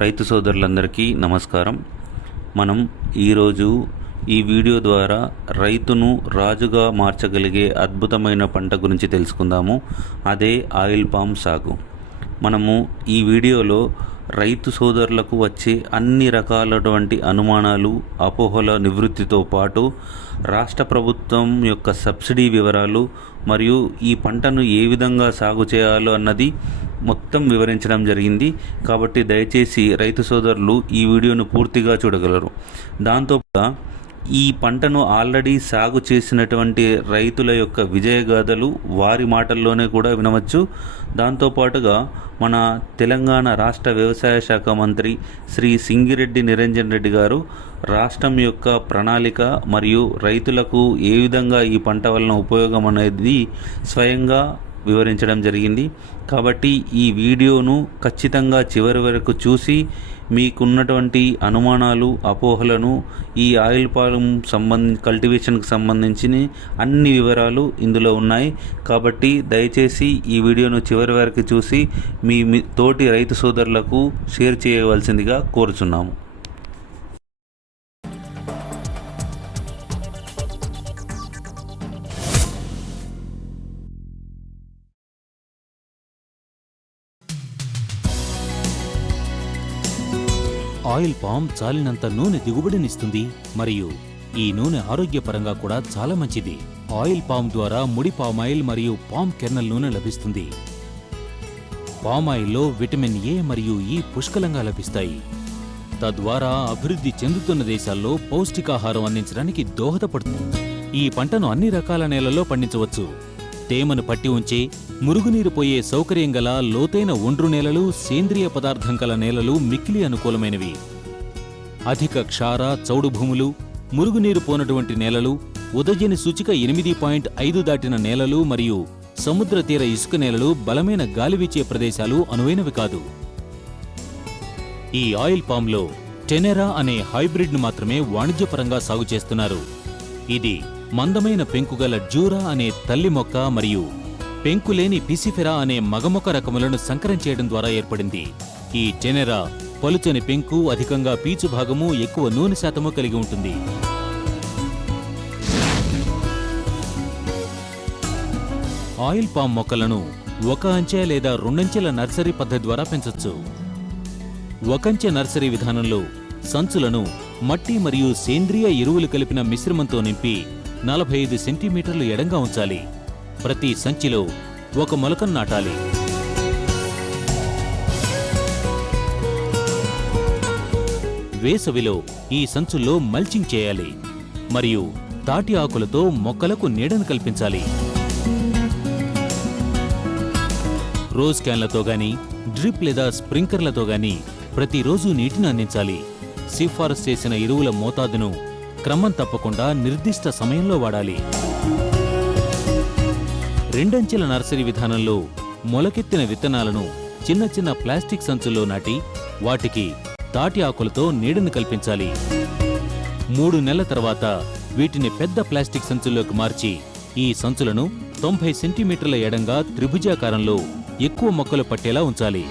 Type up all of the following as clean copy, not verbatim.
రైతు సోదరులందరికీ నమస్కారం. మనం ఈరోజు ఈ వీడియో ద్వారా రైతును రాజుగా మార్చగలిగే అద్భుతమైన పంట గురించి తెలుసుకుందాము. అదే ఆయిల్ పామ్ సాగు. మనము ఈ వీడియోలో రైతు సోదరులకు వచ్చే అన్ని రకాలటువంటి అనుమానాలు, అపోహల నివృత్తితో పాటు రాష్ట్ర ప్రభుత్వం యొక్క సబ్సిడీ వివరాలు మరియు ఈ పంటను ఏ విధంగా సాగు చేయాలో అన్నది మొత్తం వివరించడం జరిగింది. కాబట్టి దయచేసి రైతు సోదరులు ఈ వీడియోను పూర్తిగా చూడగలరు. దాంతోపాటు ఈ పంటను ఆల్రెడీ సాగు చేసినటువంటి రైతుల యొక్క విజయగాథలు వారి మాటల్లోనే కూడా వినవచ్చు. దాంతోపాటుగా మన తెలంగాణ రాష్ట్ర వ్యవసాయ శాఖ మంత్రి శ్రీ సింగిరెడ్డి నిరంజన్ రెడ్డి గారు రాష్ట్రం యొక్క ప్రణాళిక మరియు రైతులకు ఏ విధంగా ఈ పంట వలన ఉపయోగం అనేది స్వయంగా వివరించడం జరిగింది. కాబట్టి ఈ వీడియోను ఖచ్చితంగా చివరి వరకు చూసి మీకున్నటువంటి అనుమానాలు, అపోహలను ఈ ఆయిల్ పామ్ కల్టివేషన్కి సంబంధించిన అన్ని వివరాలు ఇందులో ఉన్నాయి. కాబట్టి దయచేసి ఈ వీడియోను చివరి వరకు చూసి మీ తోటి రైతు సోదరులకు షేర్ చేయవలసిందిగా కోరుచున్నాము. ఆయిల్ పామ్ చాలినంత నూనె దిగుబడినిస్తుంది మరియు ఈ నూనె ఆరోగ్యపరంగా కూడా చాలా మంచిది. ఆయిల్ పామ్ ద్వారా ముడి పామాయిల్ మరియు పామ్ కెర్నల్ నూనె లభిస్తుంది. పామాయిల్లో విటమిన్ ఏ మరియు ఈ పుష్కలంగా లభిస్తాయి. తద్వారా అభివృద్ధి చెందుతున్న దేశాల్లో పౌష్టికాహారం అందించడానికి దోహదపడుతుంది. ఈ పంటను అన్ని రకాల నేలల్లో పండించవచ్చు. తేమను పట్టి ఉంచే, మురుగునీరు పోయే సౌకర్యం గల లోతైన ఒండ్రు నేలలు, సేంద్రియ పదార్థం గల నేలలు మిక్కిలి అనుకూలమైనవి. అధిక క్షార, చౌడు భూములు, మురుగునీరు పోనటువంటి నేలలు, ఉదజని సూచిక 8.5 దాటిన నేలలు మరియు సముద్ర తీర ఇసుక నేలలు బలమైన గాలి వీచే ప్రదేశాలు అనువైనవి కాదు. ఈ ఆయిల్ పామ్లో టెనెరా అనే హైబ్రిడ్ను మాత్రమే వాణిజ్యపరంగా సాగు చేస్తున్నారు. ఇది మందమైన పెంకుగల జూరా అనే తల్లి మొక్క మరియు పెంకులేని పిసిఫెరా అనే మగమొక్క రకములను సంకరం చేయడం ద్వారా ఏర్పడింది. ఈ టెనెరా పలుచని పెంకు, అధికంగా పీచు భాగము, ఎక్కువ నూనె శాతము కలిగి ఉంటుంది. ఆయిల్ పామ్ మొక్కలను ఒక అంచె లేదా రెండంచెల నర్సరీ పద్ధతి ద్వారా పెంచొచ్చు. ఒకంచె నర్సరీ విధానంలో సంచులను మట్టి మరియు సేంద్రియ ఎరువులు కలిపిన మిశ్రమంతో నింపి 45 సెంటీమీటర్లు ఎడంగా ఉంచాలి. ప్రతి సంచిలో ఒక మొలకను నాటాలి. వేసవిలో ఈ సంచుల్లో మల్చింగ్ చేయాలి మరియు తాటి ఆకులతో మొక్కలకు నీడను కల్పించాలి. రోజ్ క్యాన్లతో గాని, డ్రిప్ లేదా స్ప్రింకర్లతో గాని ప్రతిరోజు నీటిని అందించాలి. సిఫారసు చేసిన ఎరువుల మోతాదును క్రమం తప్పకుండా నిర్దిష్ట సమయంలో వాడాలి. రెండంచెల నర్సరీ విధానంలో మొలకెత్తిన విత్తనాలను చిన్న చిన్న ప్లాస్టిక్ సంచుల్లో నాటి వాటికి తాటి ఆకులతో నీడను కల్పించాలి. 3 నెలల తర్వాత వీటిని పెద్ద ప్లాస్టిక్ సంచుల్లోకి మార్చి ఈ సంచులను 90 సెంటీమీటర్ల ఎడంగా త్రిభుజాకారంలో ఎక్కువ మొక్కలు పట్టేలా ఉంచాలి.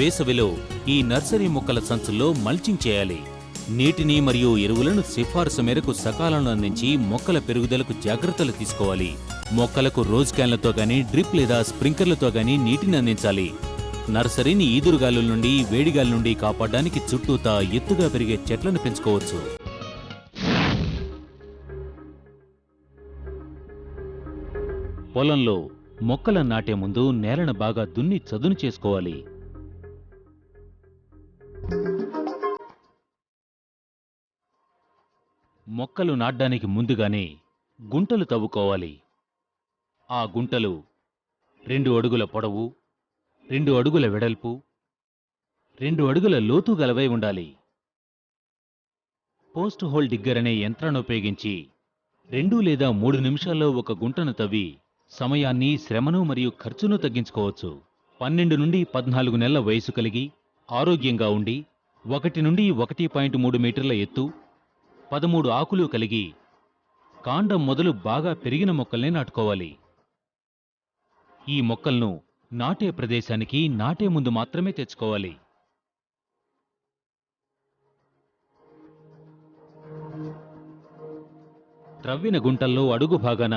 వేసవిలో ఈ నర్సరీ మొక్కల సంచుల్లో మల్చింగ్ చేయాలి. నీటిని మరియు ఎరువులను సిఫారసు మేరకు సకాలంలో అందించి మొక్కల పెరుగుదలకు జాగ్రత్తలు తీసుకోవాలి. మొక్కలకు రోజ్ క్యాన్లతో గాని, డ్రిప్ లేదా స్ప్రింకర్లతో గాని నీటిని అందించాలి. నర్సరీని ఈదురుగాలుల నుండి, వేడిగాలి నుండి కాపాడడానికి చుట్టూతా ఎత్తుగా పెరిగే చెట్లను పెంచుకోవచ్చు. పొలంలో మొక్కలను నాటే ముందు నేలను బాగా దున్ని చదును చేసుకోవాలి. మొక్కలు నాటడానికి ముందుగానే గుంటలు తవ్వుకోవాలి. ఆ గుంటలు 2 అడుగుల పొడవు, 2 అడుగుల వెడల్పు, 2 అడుగుల లోతు గలవై ఉండాలి. పోస్ట్ హోల్ డిగ్గర్ అనే యంత్రాన్ని ఉపయోగించి 2 లేదా 3 నిమిషాల్లో ఒక గుంటను తవ్వి సమయాన్ని, శ్రమను మరియు ఖర్చును తగ్గించుకోవచ్చు. 12 నుండి 14 నెలల వయసు కలిగి ఆరోగ్యంగా ఉండి 1 నుండి 1.3 మీటర్ల ఎత్తు, 13 ఆకులు కలిగి కాండం మొదలు బాగా పెరిగిన మొక్కల్నే నాటుకోవాలి. ఈ మొక్కలను నాటే ప్రదేశానికి నాటే ముందు మాత్రమే తెచ్చుకోవాలి. త్రవ్విన గుంటల్లో అడుగు భాగాన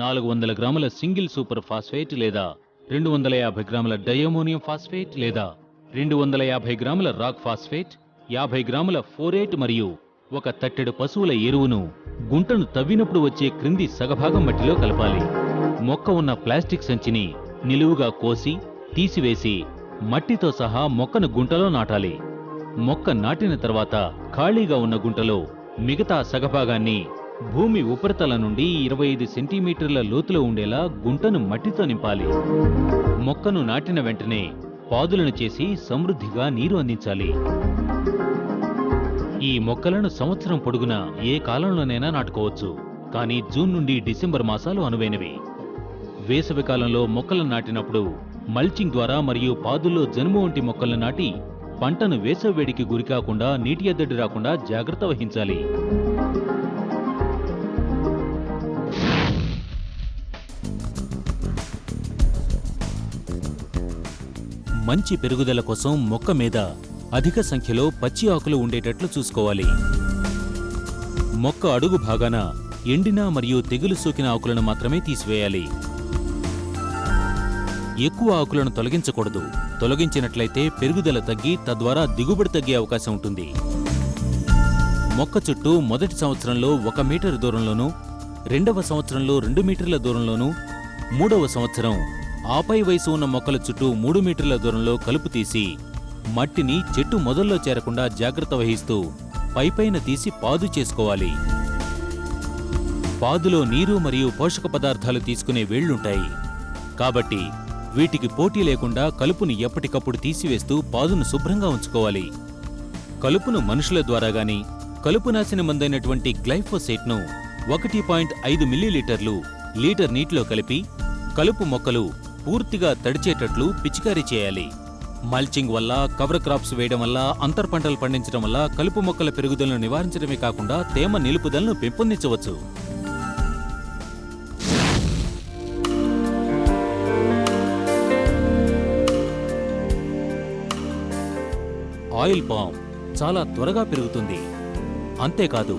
400 గ్రాముల సింగిల్ సూపర్ ఫాస్ఫేట్ లేదా 250 గ్రాముల డయామోనియం ఫాస్ఫేట్ లేదా 250 గ్రాముల రాక్ ఫాస్ఫేట్, 50 గ్రాముల ఫోరేట్ మరియు ఒక తట్టెడు పశువుల ఎరువును గుంటను తవ్వినప్పుడు వచ్చే క్రింది సగభాగం మట్టిలో కలపాలి. మొక్క ఉన్న ప్లాస్టిక్ సంచిని నిలువుగా కోసి తీసివేసి మట్టితో సహా మొక్కను గుంటలో నాటాలి. మొక్క నాటిన తర్వాత ఖాళీగా ఉన్న గుంటలో మిగతా సగభాగాన్ని భూమి ఉపరితలం నుండి 25 సెంటీమీటర్ల లోతులో ఉండేలా గుంటను మట్టితో నింపాలి. మొక్కను నాటిన వెంటనే పాదులను చేసి సమృద్ధిగా నీరు అందించాలి. ఈ మొక్కలను సంవత్సరం పొడుగునా ఏ కాలంలోనైనా నాటుకోవచ్చు. కానీ జూన్ నుండి డిసెంబర్ మాసాలు అనువైనవి. వేసవి కాలంలో మొక్కలను నాటినప్పుడు మల్చింగ్ ద్వారా మరియు పాదుల్లో జనుము వంటి మొక్కలను నాటి పంటను వేసవి వేడికి గురికాకుండా నీటి ఎద్దడి రాకుండా జాగ్రత్త వహించాలి. మంచి పెరుగుదల కోసం మొక్క మీద అధిక సంఖ్యలో పచ్చి ఆకులు ఉండేటట్లు చూసుకోవాలి. మొక్క అడుగు భాగాన ఎండిన మరియు తెగులు సోకిన ఆకులను మాత్రమే తీసివేయాలి. ఎక్కువ ఆకులను తొలగించకూడదు. తొలగించినట్లయితే పెరుగుదల తగ్గి తద్వారా దిగుబడి తగ్గే అవకాశం ఉంటుంది. మొక్క చుట్టూ మొదటి సంవత్సరంలో 1 మీటర్ దూరంలోనూ, రెండవ సంవత్సరంలో 2 మీటర్ల దూరంలోనూ, మూడవ సంవత్సరం ఆపై వయసు ఉన్న మొక్కల చుట్టూ 3 మీటర్ల దూరంలో కలుపు తీసి మట్టిని చెట్టు మొదల్లో చేరకుండా జాగ్రత్త వహిస్తూ పైపైన తీసి పాదు చేసుకోవాలి. పాదులో నీరు మరియు పోషక పదార్థాలు తీసుకునే వేళ్లుంటాయి కాబట్టి వీటికి పోటీ లేకుండా కలుపును ఎప్పటికప్పుడు తీసివేస్తూ పాదును శుభ్రంగా ఉంచుకోవాలి. కలుపును మనుషుల ద్వారా గాని కలుపునాశన మందైనటువంటి గ్లైఫోసేట్ను 1.5 మిల్లీలీటర్లు లీటర్ నీటిలో కలిపి కలుపు మొక్కలు పూర్తిగా తడిచేటట్లు పిచికారీ చేయాలి. మల్చింగ్ వల్ల, కవర్ క్రాప్స్ వేయడం వల్ల, అంతర్ పంటలు పండించడం వల్ల కలుపు మొక్కల పెరుగుదలను నివారించడమే కాకుండా తేమ నిలుపుదలను పెంపొందించవచ్చు. ఆయిల్ పామ్ చాలా త్వరగా పెరుగుతుంది. అంతేకాదు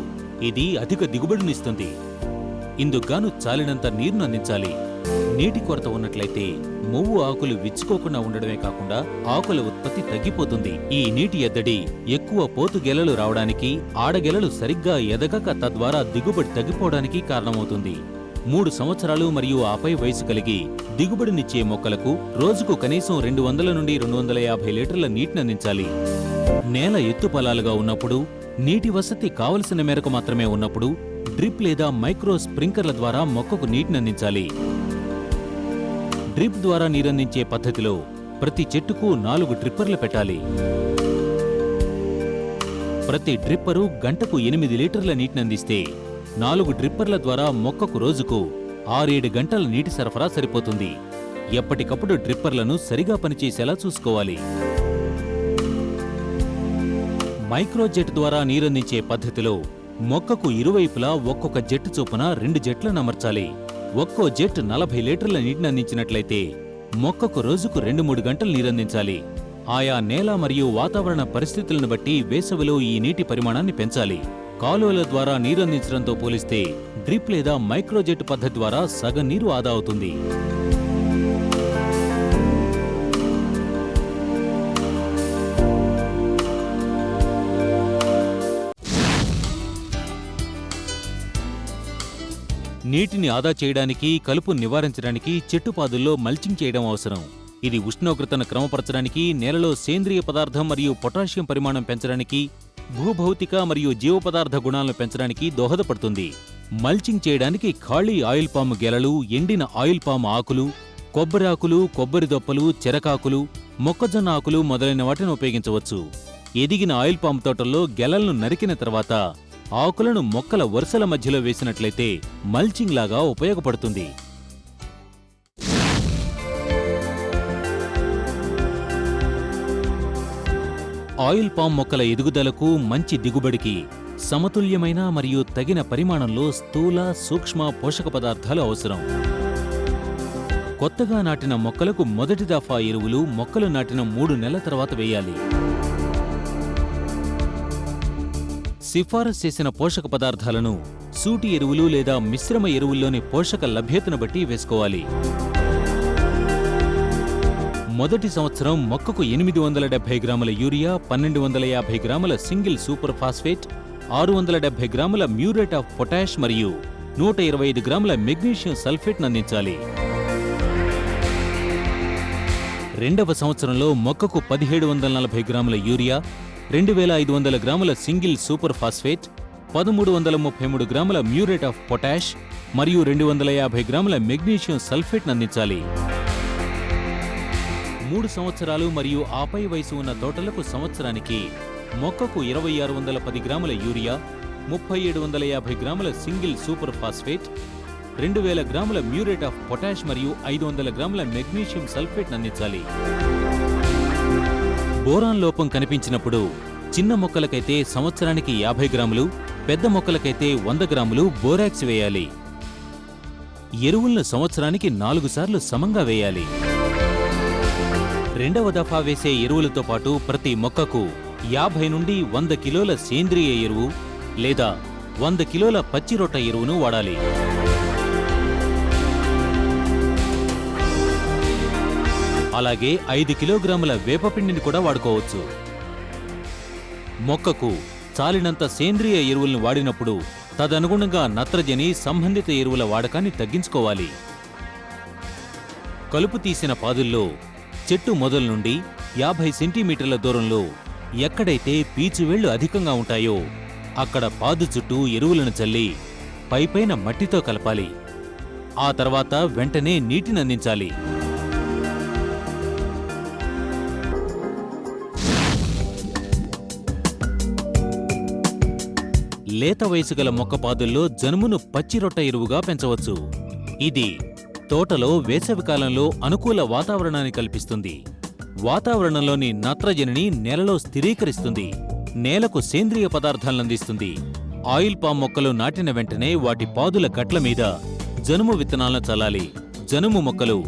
ఇది అధిక దిగుబడినిస్తుంది. ఇందుకుగాను చాలినంత నీరును అందించాలి. నీటి కొరత ఉన్నట్లయితే మువ్వు ఆకులు విచ్చుకోకుండా ఉండడమే కాకుండా ఆకుల ఉత్పత్తి తగ్గిపోతుంది. ఈ నీటి ఎద్దడి ఎక్కువ పోతు గెలలు రావడానికి, ఆడగెలలు సరిగ్గా ఎదగక తద్వారా దిగుబడి తగ్గిపోవడానికి కారణమవుతుంది. 3 సంవత్సరాలు మరియు ఆపై వయసు కలిగి దిగుబడినిచ్చే మొక్కలకు రోజుకు కనీసం 200 నుండి 250 లీటర్ల నీటిని అందించాలి. నేల ఎత్తుపలాలుగా ఉన్నప్పుడు, నీటి వసతి కావలసిన మేరకు మాత్రమే ఉన్నప్పుడు డ్రిప్ లేదా మైక్రో స్ప్రింకర్ల ద్వారా మొక్కకు నీటిని అందించాలి. డ్రిప్ ద్వారా నీరందించే పద్ధతిలో ప్రతి చెట్టుకు 4 డ్రిప్పర్లు పెట్టాలి. ప్రతి డ్రిప్పరు గంటకు 8 లీటర్ల నీటిని అందిస్తే 4 డ్రిప్పర్ల ద్వారా మొక్కకు రోజుకు 6-7 గంటల నీటి సరఫరా సరిపోతుంది. ఎప్పటికప్పుడు డ్రిప్పర్లను సరిగా పనిచేసేలా చూసుకోవాలి. మైక్రోజెట్ ద్వారా నీరందించే పద్ధతిలో మొక్కకు ఇరువైపులా ఒక్కొక్క జెట్ చొప్పున 2 జెట్లను అమర్చాలి. ఒక్కో జెట్ 40 లీటర్ల నీటిని అందించినట్లయితే మొక్కకు రోజుకు 2-3 గంటలు నీరందించాలి. ఆయా నేల మరియు వాతావరణ పరిస్థితులను బట్టి వేసవిలో ఈ నీటి పరిమాణాన్ని పెంచాలి. కాలువల ద్వారా నీరందించడంతో పోలిస్తే డ్రిప్ లేదా మైక్రోజెట్ పద్ధతి ద్వారా సగం నీరు ఆదా అవుతుంది. నీటిని ఆదా చేయడానికి, కలుపు నివారించడానికి చెట్టుపాదుల్లో మల్చింగ్ చేయడం అవసరం. ఇది ఉష్ణోగ్రతను క్రమపరచడానికి, నేలలో సేంద్రియ పదార్థం మరియు పొటాషియం పరిమాణం పెంచడానికి, భూభౌతిక మరియు జీవ పదార్థ గుణాలను పెంచడానికి దోహదపడుతుంది. మల్చింగ్ చేయడానికి ఖాళీ ఆయిల్ పాము గెలలు, ఎండిన ఆయిల్ పాము ఆకులు, కొబ్బరి ఆకులు, కొబ్బరి దొప్పలు, చెరకాకులు, మొక్కజొన్న ఆకులు మొదలైన వాటిని ఉపయోగించవచ్చు. ఎదిగిన ఆయిల్ పాము తోటల్లో గెలలను నరికిన తర్వాత ఆకులను మొక్కల వరుసల మధ్యలో వేసినట్లయితే మల్చింగ్ లాగా ఉపయోగపడుతుంది. ఆయిల్ పామ్ మొక్కల ఎదుగుదలకు, మంచి దిగుబడికి సమతుల్యమైన మరియు తగిన పరిమాణంలో స్థూల, సూక్ష్మ పోషక పదార్థాలు అవసరం. కొత్తగా నాటిన మొక్కలకు మొదటి దఫా ఎరువులు మొక్కలు నాటిన 3 నెలల తర్వాత వేయాలి. సిఫారసు చేసిన పోషక పదార్థాలను సూటి ఎరువులు లేదా మిశ్రమ ఎరువుల్లోని పోషక లభ్యతను బట్టి వేసుకోవాలి. మొదటి సంవత్సరం మొక్కకు 870 గ్రాముల యూరియా, 1250 గ్రాముల సింగిల్ సూపర్ ఫాస్ఫేట్, 670 గ్రాముల మ్యూరేట్ ఆఫ్ పొటాష్ మరియు 125 గ్రాముల మెగ్నీషియం సల్ఫేట్ అందించాలి. రెండవ సంవత్సరంలో మొక్కకు 1740 గ్రాముల యూరియా, 2500 గ్రాముల సింగిల్ సూపర్ ఫాస్ఫేట్, 1333 గ్రాముల మ్యూరేట్ ఆఫ్ పొటాష్ మరియు 250 గ్రాముల మెగ్నీషియం సల్ఫేట్ అందించాలి. 3 సంవత్సరాలు మరియు ఆపై వయసు ఉన్న తోటలకు సంవత్సరానికి మొక్కకు 2610 గ్రాముల యూరియా, 3750 గ్రాముల సింగిల్ సూపర్ ఫాస్ఫేట్, 2000 గ్రాముల మ్యూరేట్ ఆఫ్ పొటాష్ మరియు 500 గ్రాముల మెగ్నీషియం సల్ఫేట్ అందించాలి. బోరాన్ లోపం కనిపించినప్పుడు చిన్న మొక్కలకైతే సంవత్సరానికి 50 గ్రాములు, పెద్ద మొక్కలకైతే 100 గ్రాములు బోరాక్స్ వేయాలి. ఎరువులను సంవత్సరానికి 4 సార్లు సమంగా వేయాలి. రెండవ దఫా వేసే ఎరువులతో పాటు ప్రతి మొక్కకు 50 నుండి 100 కిలోల సేంద్రియ ఎరువు లేదా 100 కిలోల పచ్చిరొట్ట ఎరువును వాడాలి. అలాగే 5 కిలోగ్రాముల వేపపిండిని కూడా వాడుకోవచ్చు. మొక్కకు చాలినంత సేంద్రియ ఎరువులను వాడినప్పుడు తదనుగుణంగా నత్రజని సంబంధిత ఎరువుల వాడకాన్ని తగ్గించుకోవాలి. కలుపు తీసిన పాదుల్లో చెట్టు మొదలు నుండి 50 సెంటీమీటర్ల దూరంలో ఎక్కడైతే పీచువేళ్లు అధికంగా ఉంటాయో అక్కడ పాదు చుట్టూ ఎరువులను చల్లి పైపైన మట్టితో కలపాలి. ఆ తర్వాత వెంటనే నీటిని అందించాలి. లేత వయసు గల మొక్కపాదుల్లో జనుమును పచ్చిరొట్ట ఎరువుగా పెంచవచ్చు. ఇది తోటలో వేసవికాలంలో అనుకూల వాతావరణాన్ని కల్పిస్తుంది. వాతావరణంలోని నత్రజనిని నేలలో స్థిరీకరిస్తుంది. నేలకు సేంద్రియ పదార్థాలను అందిస్తుంది. ఆయిల్ పామ్ మొక్కలు నాటిన వెంటనే వాటి పాదుల గట్ల మీద జనుము విత్తనాలను చల్లాలి. జనుము మొక్కలు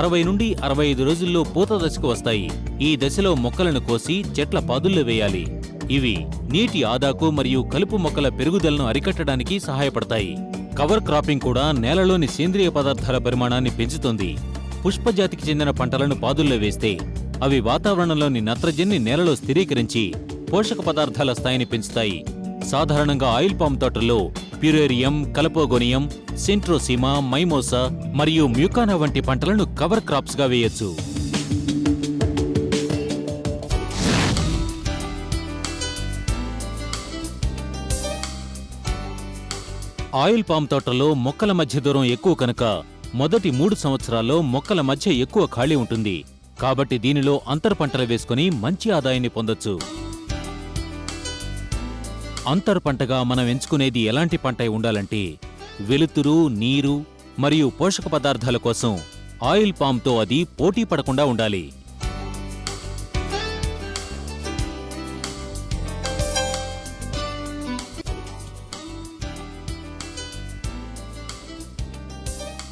60 నుండి 65 రోజుల్లో పూత దశకు వస్తాయి. ఈ దశలో మొక్కలను కోసి చెట్ల పాదుల్లో వేయాలి. ఇవి నీటి ఆదాకు మరియు కలుపు మొక్కల పెరుగుదలను అరికట్టడానికి సహాయపడతాయి. కవర్ క్రాపింగ్ కూడా నేలలోని సేంద్రియ పదార్థాల పరిమాణాన్ని పెంచుతుంది. పుష్పజాతికి చెందిన పంటలను పాదుల్లో వేస్తే అవి వాతావరణంలోని నత్రజనిని నేలలో స్థిరీకరించి పోషక పదార్థాల స్థాయిని పెంచుతాయి. సాధారణంగా ఆయిల్ పామ్ తోటల్లో ప్యురేరియం, కలపోగోనియం, సెంట్రోసీమా, మైమోసా మరియు మ్యూకానా వంటి పంటలను కవర్ క్రాప్స్గా వేయొచ్చు. ఆయిల్ పామ్ తోటలో మొక్కల మధ్య దూరం ఎక్కువ కనుక మొదటి 3 సంవత్సరాల్లో మొక్కల మధ్య ఎక్కువ ఖాళీ ఉంటుంది. కాబట్టి దీనిలో అంతర్ పంటలు వేసుకుని మంచి ఆదాయాన్ని పొందొచ్చు. అంతర్ పంటగా మనం ఎంచుకునేది ఎలాంటి పంట ఉండాలంటే వెలుతురు, నీరు మరియు పోషక పదార్థాల కోసం ఆయిల్ పామ్తో అది పోటీ పడకుండా ఉండాలి.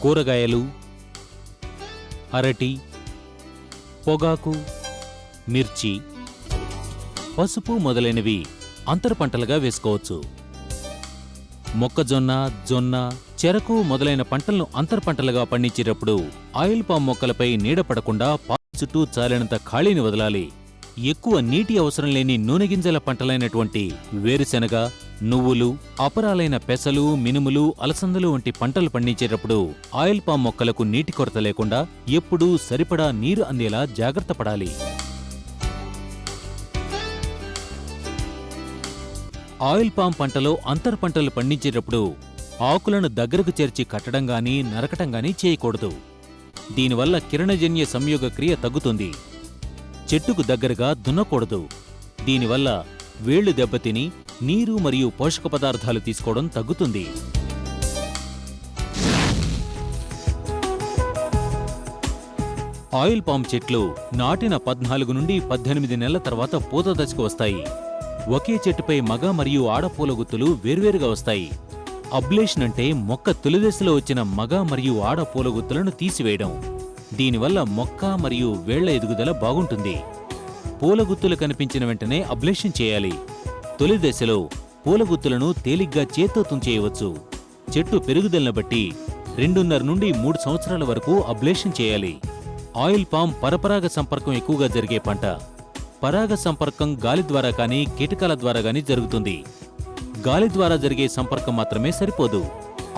కూరగాయలు, అరటి, పొగాకు, మిర్చి, పసుపు మొదలైనవి అంతర పంటలుగా వేసుకోవచ్చు. మొక్కజొన్న, జొన్న, చెరకు మొదలైన పంటలను అంతర పంటలుగా పండించేటప్పుడు ఆయిల్ పామ్ మొక్కలపై నీడ పడకుండా పాదు చుట్టూ చాలినంత ఖాళీని వదలాలి. ఎక్కువ నీటి అవసరం లేని నూనె గింజల పంటలైనటువంటి వేరుశెనగ, నువ్వులు, అపరాలైన పెసలు, మినుములు, అలసందలు వంటి పంటలు పండించేటప్పుడు ఆయిల్ పామ్ మొక్కలకు నీటి కొరత లేకుండా ఎప్పుడూ సరిపడా నీరు అందేలా జాగ్రత్త పడాలి. ఆయిల్ పామ్ పంటలో అంతర్ పంటలు పండించేటప్పుడు ఆకులను దగ్గరకు చేర్చి కట్టడం గానీ నరకటం గానీ చేయకూడదు. దీనివల్ల కిరణజన్య సంయోగ క్రియ తగ్గుతుంది. చెట్టుకు దగ్గరగా దున్నకూడదు. దీనివల్ల వేళ్లు దెబ్బతిని నీరు మరియు పోషక పదార్థాలు తీసుకోవడం తగ్గుతుంది. ఆయిల్ పామ్ చెట్లు నాటిన 14 నుండి 18 నెలల తర్వాత పూత దశకు వస్తాయి. ఒకే చెట్టుపై మగ మరియు ఆడ పూల గుత్తులు వేర్వేరుగా వస్తాయి. అబ్లేషన్ అంటే మొక్క తొలిదశలో వచ్చిన మగ మరియు ఆడ పూల గుత్తులను తీసివేయడం. దీనివల్ల మొక్క మరియు వేళ్ల ఎదుగుదల బాగుంటుంది. పూల గుత్తులు కనిపించిన వెంటనే అబ్లేషన్ చేయాలి. తొలి దశలో పూల గుత్తులను తేలిగ్గా చేత్తో తుంచేయవచ్చు. చెట్టు పెరుగుదలను బట్టి 2.5 నుండి 3 సంవత్సరాల వరకు అబ్లేషన్ చేయాలి. ఆయిల్ పామ్ పరపరాగ సంపర్కం ఎక్కువగా జరిగే పంట. పరాగ సంపర్కం గాలి ద్వారా కానీ కీటకాల ద్వారా కానీ జరుగుతుంది. గాలి ద్వారా జరిగే సంపర్కం మాత్రమే సరిపోదు.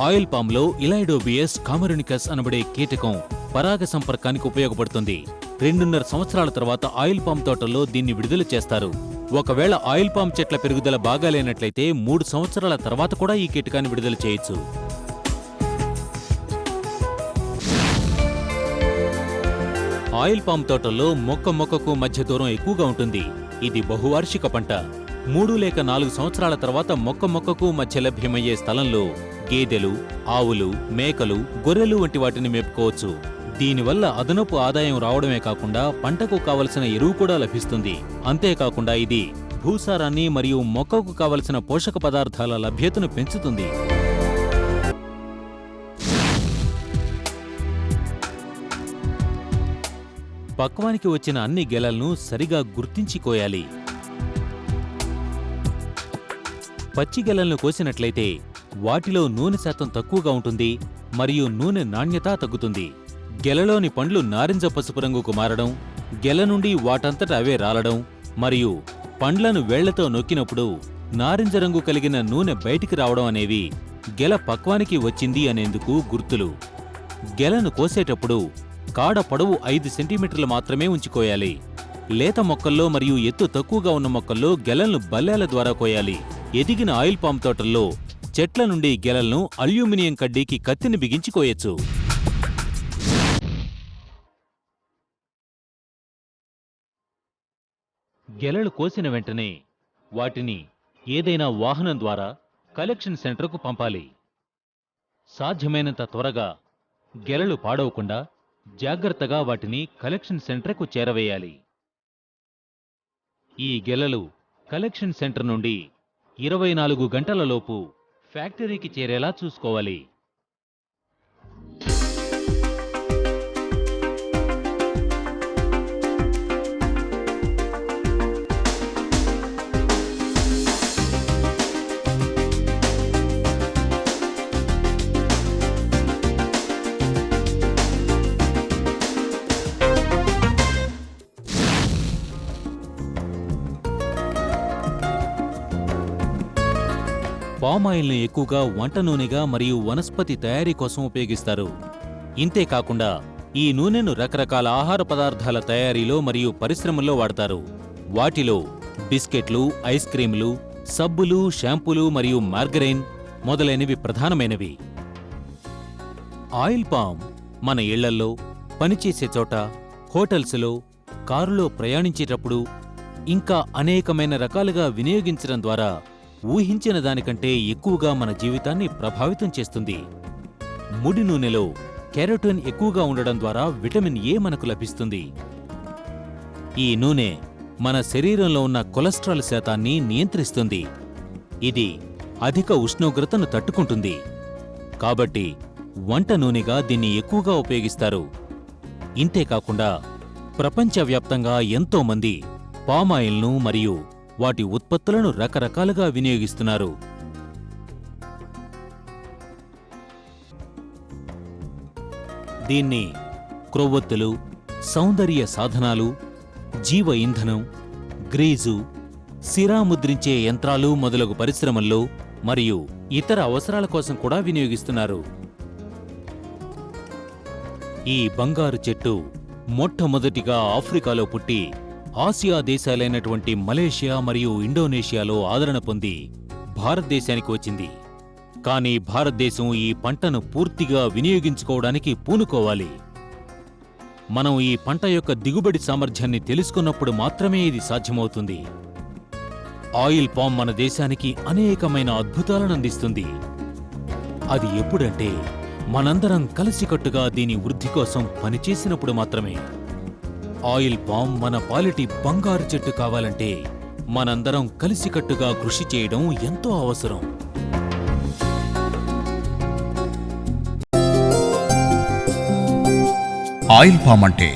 ఆయిల్ పామ్లో ఇలాయిడోబియస్ కామరునికస్ అనబడే కీటకం పరాగ సంపర్కానికి ఉపయోగపడుతుంది. 2.5 సంవత్సరాల తర్వాత ఆయిల్ పామ్ తోటల్లో దీన్ని విడుదల చేస్తారు. ఒకవేళ ఆయిల్ పామ్ చెట్ల పెరుగుదల బాగాలేనట్లయితే 3 సంవత్సరాల తర్వాత కూడా ఈ కీటకాన్ని విడుదల చేయొచ్చు. ఆయిల్ పామ్ తోటల్లో మొక్కకు మధ్య దూరం ఎక్కువగా ఉంటుంది. ఇది బహువార్షిక పంట. 3 లేక 4 సంవత్సరాల తర్వాత మొక్కకు మధ్య లభ్యమయ్యే స్థలంలో గేదెలు, ఆవులు, మేకలు, గొర్రెలు వంటి వాటిని మేపుకోవచ్చు. దీనివల్ల అదనపు ఆదాయం రావడమే కాకుండా పంటకు కావలసిన ఎరువు కూడా లభిస్తుంది. అంతేకాకుండా ఇది భూసారాన్ని మరియు మొక్కకు కావలసిన పోషక పదార్థాల లభ్యతను పెంచుతుంది. పక్వానికి వచ్చిన అన్ని గెలలను సరిగా గుర్తించి కోయాలి. పచ్చి గెలలను కోసినట్లయితే వాటిలో నూనె శాతం తక్కువగా ఉంటుంది మరియు నూనె నాణ్యత తగ్గుతుంది. గెలలోని పండ్లు నారింజ పసుపు రంగుకు మారడం, గెల నుండి వాటంతట అవే రాలడం మరియు పండ్లను వేళ్లతో నొక్కినప్పుడు నారింజ రంగు కలిగిన నూనె బయటికి రావడం అనేవి గెల పక్వానికి వచ్చింది అనేందుకు గుర్తులు. గెలను కోసేటప్పుడు కాడ పొడవు 5 సెంటీమీటర్లు మాత్రమే ఉంచుకోయాలి. లేత మొక్కల్లో మరియు ఎత్తు తక్కువగా ఉన్న మొక్కల్లో గెలలను బల్లేల ద్వారా కోయాలి. ఎదిగిన ఆయిల్ పామ్ తోటల్లో చెట్ల నుండి గెలలను అల్యూమినియం కడ్డీకి కత్తిని బిగించి కోయొచ్చు. గెలలు కోసిన వెంటనే వాటిని ఏదైనా వాహనం ద్వారా కలెక్షన్ సెంటర్కు పంపాలి. సాధ్యమైనంత త్వరగా గెలలు పాడవకుండా జాగ్రత్తగా వాటిని కలెక్షన్ సెంటర్కు చేరవేయాలి. ఈ గెలలు కలెక్షన్ సెంటర్ నుండి 24 గంటలలోపు ఫ్యాక్టరీకి చేరేలా చూసుకోవాలి. పామాయిల్ను ఎక్కువగా వంట నూనెగా మరియు వనస్పతి తయారీ కోసం ఉపయోగిస్తారు. ఇంతేకాకుండా ఈ నూనెను రకరకాల ఆహార పదార్థాల తయారీలో మరియు పరిశ్రమల్లో వాడతారు. వాటిలో బిస్కెట్లు, ఐస్ క్రీంలు, సబ్బులు, షాంపూలు మరియు మార్గరైన్ మొదలైనవి ప్రధానమైనవి. ఆయిల్ పామ్ మన ఇళ్లల్లో, పనిచేసే చోట, హోటల్స్లో, కారులో ప్రయాణించేటప్పుడు ఇంకా అనేకమైన రకాలుగా వినియోగించడం ద్వారా ఊహించిన దానికంటే ఎక్కువగా మన జీవితాన్ని ప్రభావితం చేస్తుంది. ముడి నూనెలో కెరోటిన్ ఎక్కువగా ఉండడం ద్వారా విటమిన్ ఏ మనకు లభిస్తుంది. ఈ నూనె మన శరీరంలో ఉన్న కొలెస్ట్రాల్ శాతాన్ని నియంత్రిస్తుంది. ఇది అధిక ఉష్ణోగ్రతను తట్టుకుంటుంది. కాబట్టి వంట నూనెగా దీన్ని ఎక్కువగా ఉపయోగిస్తారు. ఇంతేకాకుండా ప్రపంచవ్యాప్తంగా ఎంతోమంది పామాయిల్ను మరియు వాటి ఉత్పత్తులను రకరకాలుగా వినియోగిస్తున్నారు. దీన్ని క్రొవ్వొత్తులు, సౌందర్య సాధనాలు, జీవ ఇంధనం, గ్రీజు, సిరా ముద్రించే యంత్రాలు మొదలగు పరిశ్రమల్లో మరియు ఇతర అవసరాల కోసం కూడా వినియోగిస్తున్నారు. ఈ బంగారు చెట్టు మొట్టమొదటిగా ఆఫ్రికాలో పుట్టి ఆసియా దేశాలైనటువంటి మలేషియా మరియు ఇండోనేషియాలో ఆదరణ పొంది భారతదేశానికి వచ్చింది. కానీ భారతదేశం ఈ పంటను పూర్తిగా వినియోగించుకోవడానికి పూనుకోవాలి. మనం ఈ పంట యొక్క దిగుబడి సామర్థ్యాన్ని తెలుసుకున్నప్పుడు మాత్రమే ఇది సాధ్యమవుతుంది. ఆయిల్ పామ్ మన దేశానికి అనేకమైన అద్భుతాలను అందిస్తుంది. అది ఎప్పుడంటే మనందరం కలిసికట్టుగా దీని వృద్ధి కోసం పనిచేసినప్పుడు మాత్రమే. ఆయిల్ పామ్ మన పాలిటి బంగారు చెట్టు కావాలంటే మనందరం కలిసికట్టుగా కృషి చేయడం ఎంతో అవసరం. ఆయిల్ పామ్ అంటే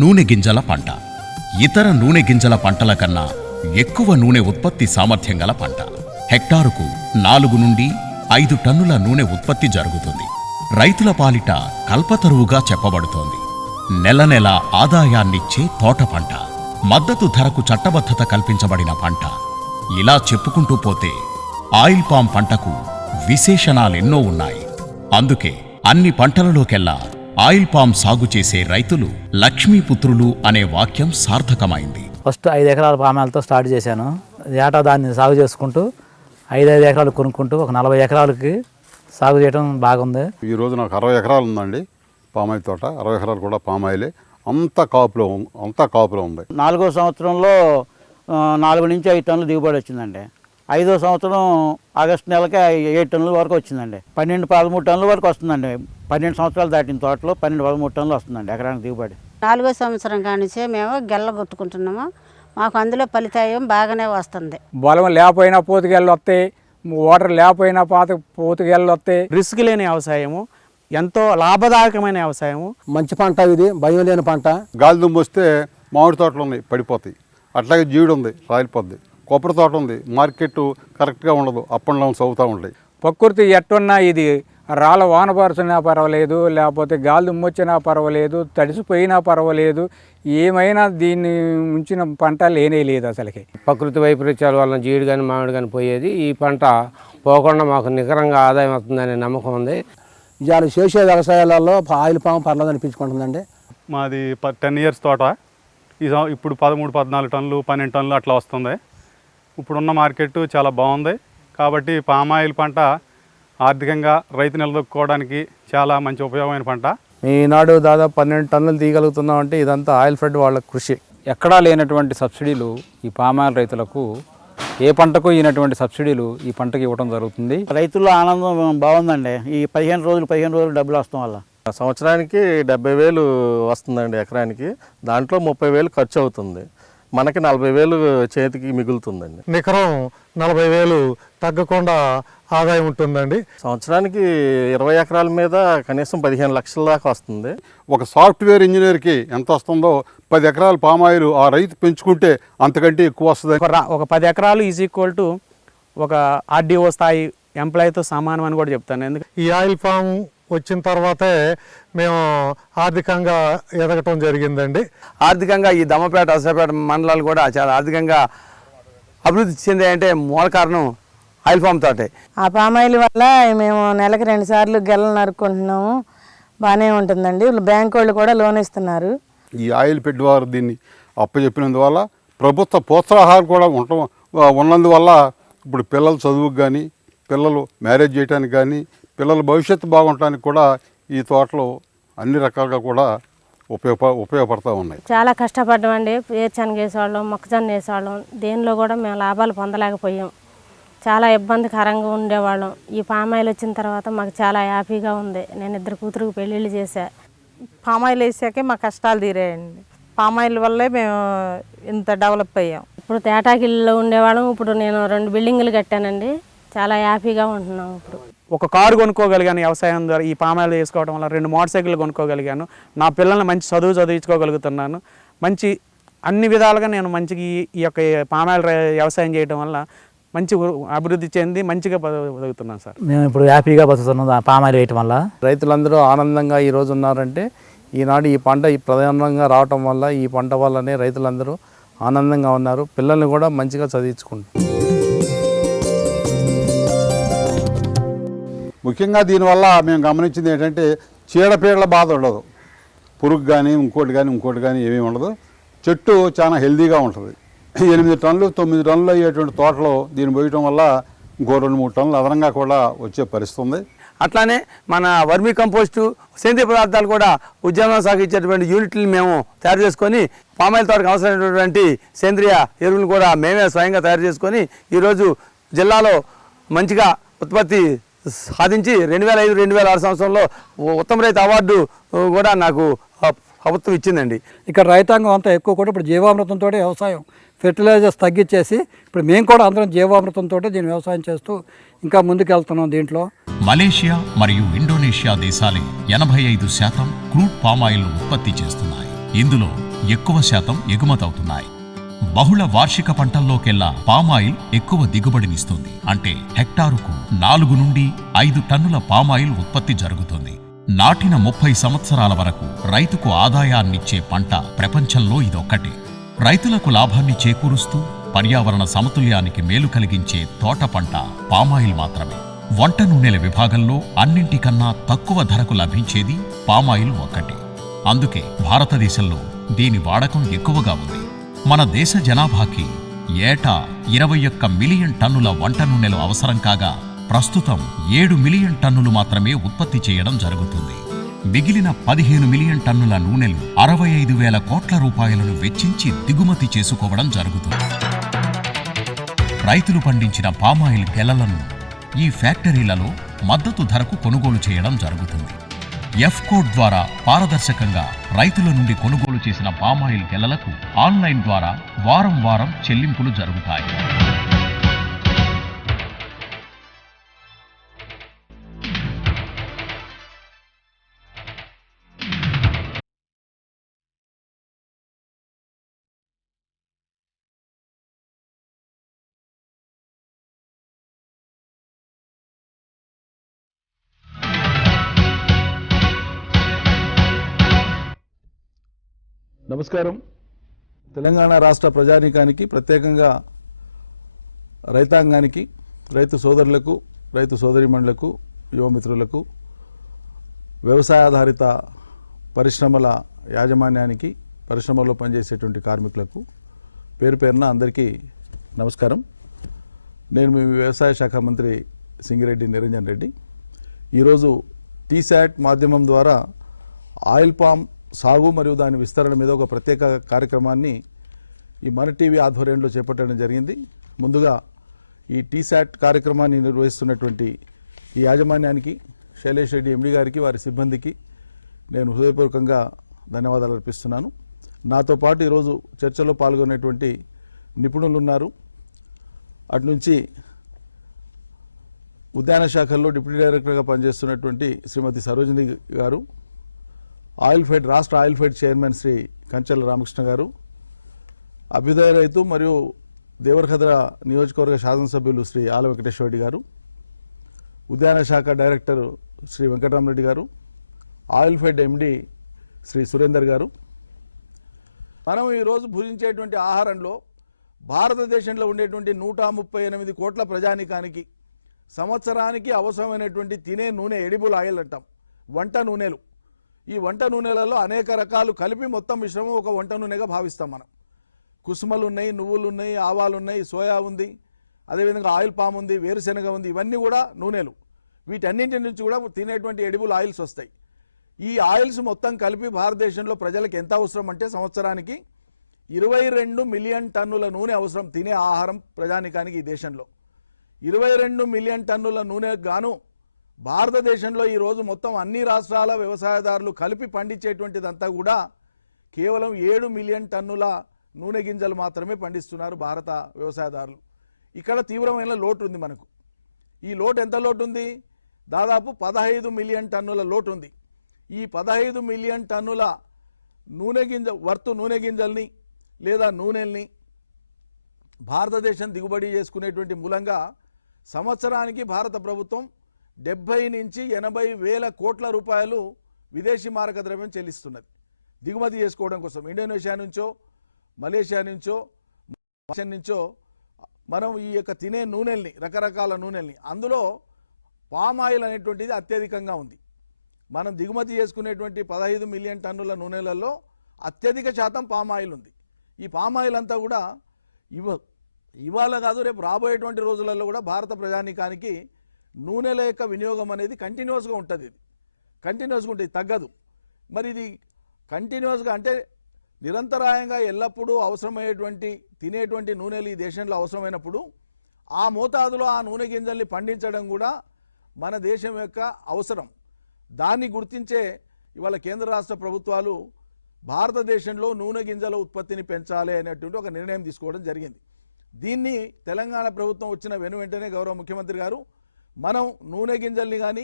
నూనె గింజల పంట. ఇతర నూనె గింజల పంటల కన్నా ఎక్కువ నూనె ఉత్పత్తి సామర్థ్యం గల పంట. హెక్టారుకు 4 నుండి 5 టన్నుల నూనె ఉత్పత్తి జరుగుతుంది. రైతుల పాలిట కల్పతరువుగా చెప్పబడుతోంది. నెల నెల ఆదాయాన్నిచ్చే తోట పంట, మద్దతు ధరకు చట్టబద్ధత కల్పించబడిన పంట. ఇలా చెప్పుకుంటూ పోతే ఆయిల్ పామ్ పంటకు విశేషణాలెన్నో ఉన్నాయి. అందుకే అన్ని పంటలలోకెల్లా ఆయిల్ పామ్ సాగు చేసే రైతులు లక్ష్మీపుత్రులు అనే వాక్యం సార్థకమైంది. ఫస్ట్ 5 ఎకరాల పామాయిల్తో స్టార్ట్ చేశాను. ఏటా దాన్ని సాగు చేసుకుంటూ 5 ఎకరాలు కొనుక్కుంటూ ఒక 40 ఎకరాలకి సాగు చేయడం బాగుంది. ఈరోజు నాకు 60 ఎకరాలు ఉందండి పామాయిల్ తోట. 60 ఎకరాలు కూడా పామాయిలే. అంతా కాపులో ఉంది. 4వ సంవత్సరంలో 4 నుంచి 5 టన్నులు దిగుబడి వచ్చిందండి. 5వ సంవత్సరం ఆగస్టు నెలకి 7 టన్నుల వరకు వచ్చిందండి. 12-13 టన్నుల వరకు వస్తుందండి. 12 సంవత్సరాలు దాటిన తోటలో 12-13 టన్నులు వస్తుందండి ఎకరానికి దిగుబడి. 4వ సంవత్సరం కానించే మేము గెల్ల కొట్టుకుంటున్నాము. మాకు అందులో ఫలితాయం బాగానే వస్తుంది. బలం లేకపోయినా పోతుగెళ్ళు వస్తాయి, వాటర్ లేకపోయినా పోతుగెళ్ళు వస్తాయి. రిస్క్ లేని వ్యవసాయము, ఎంతో లాభదాయకమైన వ్యవసాయము. మంచి పంట ఇది, భయం లేని పంట. గాలి దుమ్ము వస్తే మామిడి తోటలు ఉన్నాయి, పడిపోతాయి. అట్లాగే జీడి ఉంది, రాలిపోద్ది. కొబ్బరి తోట ఉంది, మార్కెట్ కరెక్ట్గా ఉండదు, అప్ అండ్ డౌన్స్ అవుతూ ఉంటాయి. ప్రకృతి ఎట్టున్నా ఇది రాళ్ళ వానపరుచినా పర్వాలేదు, లేకపోతే గాలి దుమ్ము వచ్చినా పర్వాలేదు, తడిసిపోయినా పర్వాలేదు, ఏమైనా దీన్ని ఉంచిన పంట లేనే లేదు అసలుకి. ప్రకృతి వైపరీత్యాల వలన జీడి కానీ మామిడి కానీ పోయేది. ఈ పంట పోకుండా మాకు నికరంగా ఆదాయం వస్తుందనే నమ్మకం ఉంది. ఇవాళ చేసే వ్యవసాయాలలో ఆయిల్ పాము పర్లేదు అనిపించుకుంటుందండి. మాది 10 ఇయర్స్ తోట. ఇప్పుడు 13-14 టన్నులు 12 టన్నులు అట్లా వస్తుంది. ఇప్పుడున్న మార్కెట్ చాలా బాగుంది. కాబట్టి పామాయిల్ పంట ఆర్థికంగా రైతు నిలదొక్కుకోవడానికి చాలా మంచి ఉపయోగమైన పంట. ఈనాడు దాదాపు 12 టన్నులు తీయగలుగుతున్నాం అంటే ఇదంతా ఆయిల్ ఫెడ్ వాళ్ళ కృషి. ఎక్కడా లేనటువంటి సబ్సిడీలు ఈ పామాయిల్ రైతులకు, ఏ పంటకు ఇనటువంటి సబ్సిడీలు ఈ పంటకి ఇవ్వడం జరుగుతుంది. రైతుల్లో ఆనందం బాగుందండి. ఈ 15 రోజులు డబ్బులు వస్తాం వల్ల. సంవత్సరానికి 70,000 వస్తుందండి ఎకరానికి. దాంట్లో 30,000 ఖర్చు అవుతుంది. మనకి 40,000 చేతికి మిగులుతుందండి. నికరం 40,000 తగ్గకుండా ఆదాయం ఉంటుందండి. సంవత్సరానికి 20 ఎకరాల మీద కనీసం 15 లక్షల దాకా వస్తుంది. ఒక సాఫ్ట్వేర్ ఇంజనీర్కి ఎంత వస్తుందో 10 ఎకరాల పామాయిల్ ఆ రైతు పెంచుకుంటే అంతకంటే ఎక్కువ వస్తుంది. ఒక 10 ఎకరాలు ఈజ్ ఈక్వల్ టు ఒక ఆర్డీఓ స్థాయి ఎంప్లాయీతో సమానం అని కూడా చెప్తాను. ఎందుకంటే ఈ ఆయిల్ పామ్ వచ్చిన తర్వాతే మేము ఆర్థికంగా ఎదగటం జరిగిందండి. ఆర్థికంగా ఈ దమ్మపేట, అసపేట మండలాలు కూడా చాలా ఆర్థికంగా అభివృద్ధి చెందాయంటే మూల కారణం ఆయిల్ పామ్ తోటే. ఆ పామాయిల్ వల్ల మేము నెలకు 2 సార్లు గెల్లలు నరుక్కుంటున్నాము. బాగానే ఉంటుందండి. బ్యాంక్ వాళ్ళు కూడా లోన్ ఇస్తున్నారు. ఈ ఆయిల్ ఫెడ్ వారు దీన్ని అప్పచెప్పినందువల్ల ప్రభుత్వ ప్రోత్సాహాలు కూడా ఉన్నందువల్ల ఇప్పుడు పిల్లల చదువుకు కానీ, పిల్లలు మ్యారేజ్ చేయడానికి కానీ, పిల్లల భవిష్యత్తు బాగుండటానికి కూడా ఈ తోటలో అన్ని రకాలుగా కూడా ఉపయోగపడతా ఉన్నాయి. చాలా కష్టపడ్డామండి. వేరుశనగ వేసేవాళ్ళం, మొక్కజొన్న వేసేవాళ్ళం. దేనిలో కూడా మేము లాభాలు పొందలేకపోయాం. చాలా ఇబ్బందికరంగా ఉండేవాళ్ళం. ఈ పామాయిల్ వచ్చిన తర్వాత మాకు చాలా హ్యాపీగా ఉంది. నేను 2 కూతురుకు పెళ్ళిళ్ళు చేశా. పామాయిల్ వేసాకే మా కష్టాలు తీరాయండి. పామాయిల్ వల్లే మేము ఇంత డెవలప్ అయ్యాం. ఇప్పుడు తేటాకిల్లో ఉండేవాళ్ళం. ఇప్పుడు నేను 2 బిల్డింగులు కట్టానండి. చాలా హ్యాపీగా ఉంటున్నాం. ఇప్పుడు ఒక కారు కొనుక్కోగలిగాను వ్యవసాయం ద్వారా. ఈ పామాయిల్ వేసుకోవడం వల్ల 2 మోటార్ సైకిళ్ళు కొనుక్కోగలిగాను. నా పిల్లల్ని మంచి చదివించుకోగలుగుతున్నాను. మంచి అన్ని విధాలుగా నేను మంచిగా ఈ యొక్క పామాయిల్ వ్యవసాయం చేయడం వల్ల మంచి అభివృద్ధి చెంది మంచిగా బతుకుతున్నాను సార్. మేము ఇప్పుడు హ్యాపీగా బతుకుతున్నాం పామాయిల్ వేయటం వల్ల. రైతులందరూ ఆనందంగా ఈరోజు ఉన్నారంటే ఈనాడు ఈ పంట ప్రధానంగా రావటం వల్ల, ఈ పంట వల్లనే రైతులందరూ ఆనందంగా ఉన్నారు. పిల్లల్ని కూడా మంచిగా చదివించుకుంటారు. ముఖ్యంగా దీనివల్ల మేము గమనించింది ఏంటంటే చీడపీడల బాధ ఉండదు. పురుగు కానీ ఇంకోటి కానీ ఏమీ ఉండదు. చెట్టు చాలా హెల్దీగా ఉంటుంది. 8 టన్నులు 9 టన్నులు అయ్యేటువంటి తోటలో దీన్ని పోయటం వల్ల ఇంకో 2-3 టన్నులు అదనంగా కూడా వచ్చే పరిస్థితి ఉంది. అట్లానే మన వర్మీ కంపోస్టు, సేంద్రియ పదార్థాలు కూడా ఉద్యానం సాగించేటువంటి యూనిట్లను మేము తయారు చేసుకొని పామాయిల్ తోటకు అవసరమైనటువంటి సేంద్రియ ఎరువులను కూడా మేమే స్వయంగా తయారు చేసుకొని ఈరోజు జిల్లాలో మంచిగా ఉత్పత్తి సాధించి 2005-2006 సంవత్సరంలో ఉత్తమ రైతు అవార్డు కూడా నాకు ప్రభుత్వం ఇచ్చిందండి. ఇక్కడ రైతాంగం అంతా ఎక్కువ కూడా ఇప్పుడు జీవామృతంతో వ్యవసాయం, ఫెర్టిలైజర్స్ తగ్గించేసి ఇప్పుడు మేము కూడా అందరం జీవామృతంతో దీన్ని వ్యవసాయం చేస్తూ ఇంకా ముందుకు వెళ్తున్నాం. దీంట్లో మలేషియా మరియు ఇండోనేషియా దేశాలే 85% క్రూడ్ పామాయిల్ ఉత్పత్తి చేస్తున్నాయి. ఇందులో ఎక్కువ శాతం ఎగుమతవుతున్నాయి. బహుళ వార్షిక పంటల్లోకెల్లా పామాయిల్ ఎక్కువ దిగుబడినిస్తుంది. అంటే హెక్టారుకు 4 నుండి 5 టన్నుల పామాయిల్ ఉత్పత్తి జరుగుతుంది. నాటిన 30 సంవత్సరాల వరకు రైతుకు ఆదాయాన్నిచ్చే పంట ప్రపంచంలో ఇదొక్కటే. రైతులకు లాభాన్ని చేకూరుస్తూ పర్యావరణ సమతుల్యానికి మేలు కలిగించే తోట పంట పామాయిల్ మాత్రమే. వంట నూనెల విభాగంలో అన్నింటికన్నా తక్కువ ధరకు లభించేది పామాయిల్ ఒక్కటే. అందుకే భారతదేశంలో దీని వాడకం ఎక్కువగా ఉంది. మన దేశ జనాభాకి ఏటా 21 మిలియన్ టన్నుల వంట నూనెలు అవసరం కాగా ప్రస్తుతం 7 మిలియన్ టన్నులు మాత్రమే ఉత్పత్తి చేయడం జరుగుతుంది. మిగిలిన 15 మిలియన్ టన్నుల నూనెలు 65,000 కోట్ల రూపాయలను వెచ్చించి దిగుమతి చేసుకోవడం జరుగుతుంది. రైతులు పండించిన పామాయిల్ గెలలను ఈ ఫ్యాక్టరీలలో మద్దతు ధరకు కొనుగోలు చేయడం జరుగుతుంది. ఎఫ్ కోడ్ ద్వారా పారదర్శకంగా రైతుల నుండి కొనుగోలు చేసిన పామాయిల్ గెలలకు ఆన్లైన్ ద్వారా వారం వారం చెల్లింపులు జరుగుతాయి. నమస్కారం. తెలంగాణ రాష్ట్ర ప్రజానీకానికి, ప్రత్యేకంగా రైతాంగానికి, రైతు సోదరులకు, రైతు సోదరీమణులకు, యువమిత్రులకు, వ్యవసాయాధారిత పరిశ్రమల యాజమాన్యానికి, పరిశ్రమల్లో పనిచేసేటువంటి కార్మికులకు పేరు పేరున అందరికీ నమస్కారం. నేను మీ వ్యవసాయ శాఖ మంత్రి సింగిరెడ్డి నిరంజన్ రెడ్డి. ఈరోజు టీశాట్ మాధ్యమం ద్వారా ఆయిల్ పామ్ సాగు మరియు దాని విస్తరణ మీద ఒక ప్రత్యేక కార్యక్రమాన్ని ఈ మన టీవీ ఆధ్వర్యంలో చేపట్టడం జరిగింది. ముందుగా ఈ టీశాట్ కార్యక్రమాన్ని నిర్వహిస్తున్నటువంటి ఈ యాజమాన్యానికి, శైలేష్ రెడ్డి ఎండి గారికి, వారి సిబ్బందికి నేను హృదయపూర్వకంగా ధన్యవాదాలు అర్పిస్తున్నాను. నాతో పాటు ఈరోజు చర్చలో పాల్గొనేటువంటి నిపుణులు ఉన్నారు. అటు నుంచి ఉద్యాన శాఖల్లో డిప్యూటీ డైరెక్టర్గా పనిచేస్తున్నటువంటి శ్రీమతి సరోజిని గారు, రాష్ట్ర oil fed chairman Shri Kanchela Ramakrishna garu, అభ్యుదయ రైతు మరియు దేవరఖద్ర నియోజకవర్గ శాసనసభ్యులు శ్రీ ఆల వెంకటేశ్వర రెడ్డి గారు, ఉద్యాన శాఖ డైరెక్టర్ శ్రీ వెంకటరామరెడ్డి గారు, ఆయిల్ ఫెడ్ ఎండి శ్రీ సురేందర్ గారు. మనం ఈరోజు భుజించేటువంటి ఆహారంలో భారతదేశంలో ఉండేటువంటి 138 కోట్ల ప్రజానీకానికి సంవత్సరానికి అవసరమైనటువంటి తినే నూనె, ఎడిబుల్ ఆయిల్ అంటాం, వంట నూనెలు. ఈ వంట నూనెలలో అనేక రకాలు కలిపి మొత్తం మిశ్రమం ఒక వంట నూనెగా భావిస్తాం మనం. కుసుమలు ఉన్నాయి, నువ్వులు ఉన్నాయి, ఆవాలు ఉన్నాయి, సోయా ఉంది, అదేవిధంగా ఆయిల్ పామ్ ఉంది, వేరుశెనగ ఉంది. ఇవన్నీ కూడా నూనెలు. వీటన్నింటి నుంచి కూడా తినేటువంటి ఎడిబుల్ ఆయిల్స్ వస్తాయి. ఈ ఆయిల్స్ మొత్తం కలిపి భారతదేశంలో ప్రజలకు ఎంత అవసరం అంటే సంవత్సరానికి 22 మిలియన్ టన్నుల నూనె అవసరం, తినే ఆహారం ప్రజానికానికి. ఈ దేశంలో 22 మిలియన్ టన్నుల నూనెకు గాను భారతదేశంలో ఈరోజు మొత్తం అన్ని రాష్ట్రాల వ్యవసాయదారులు కలిపి పండించేటువంటిదంతా కూడా కేవలం 7 మిలియన్ టన్నుల నూనె గింజలు మాత్రమే పండిస్తున్నారు భారత వ్యవసాయదారులు. ఇక్కడ తీవ్రమైన లోటు ఉంది మనకు. ఈ లోటు ఎంత లోటు ఉంది? దాదాపు 15 మిలియన్ టన్నుల లోటు ఉంది. ఈ 15 మిలియన్ టన్నుల నూనె గింజల్ని లేదా నూనెల్ని భారతదేశం దిగుబడి చేసుకునేటువంటి మూలంగా సంవత్సరానికి భారత ప్రభుత్వం 70 నుంచి 80 వేల కోట్ల రూపాయలు విదేశీ మారక ద్రవ్యం చెల్లిస్తున్నది దిగుమతి చేసుకోవడం కోసం. ఇండోనేషియా నుంచో, మలేషియా నుంచో, నుంచో మనం ఈ యొక్క తినే నూనెల్ని, రకరకాల నూనెల్ని, అందులో పామ్ ఆయిల్ అనేటువంటిది అత్యధికంగా ఉంది. మనం దిగుమతి చేసుకునేటువంటి 15 మిలియన్ టన్నుల నూనెలలో అత్యధిక శాతం పామ్ ఆయిల్ ఉంది. ఈ పామ్ ఆయిల్ అంతా కూడా ఇవాళ కాదు, రేపు రాబోయేటువంటి రోజులలో కూడా భారత ప్రజానీకానికి నూనెల యొక్క వినియోగం అనేది కంటిన్యూస్గా ఉంటుంది. ఇది కంటిన్యూస్గా ఉంటుంది, తగ్గదు. మరి ఇది కంటిన్యూస్గా అంటే నిరంతరాయంగా ఎల్లప్పుడూ అవసరమయ్యేటువంటి తినేటువంటి నూనెలు ఈ దేశంలో అవసరమైనప్పుడు ఆ మోతాదులో ఆ నూనె గింజల్ని పండించడం కూడా మన దేశం యొక్క అవసరం. దాన్ని గుర్తించే ఇవాళ కేంద్ర రాష్ట్ర ప్రభుత్వాలు భారతదేశంలో నూనె గింజల ఉత్పత్తిని పెంచాలి అనేటువంటి ఒక నిర్ణయం తీసుకోవడం జరిగింది. దీన్ని తెలంగాణ ప్రభుత్వం వచ్చిన వెంటనే గౌరవ ముఖ్యమంత్రి గారు మనం నూనె గింజల్ని కానీ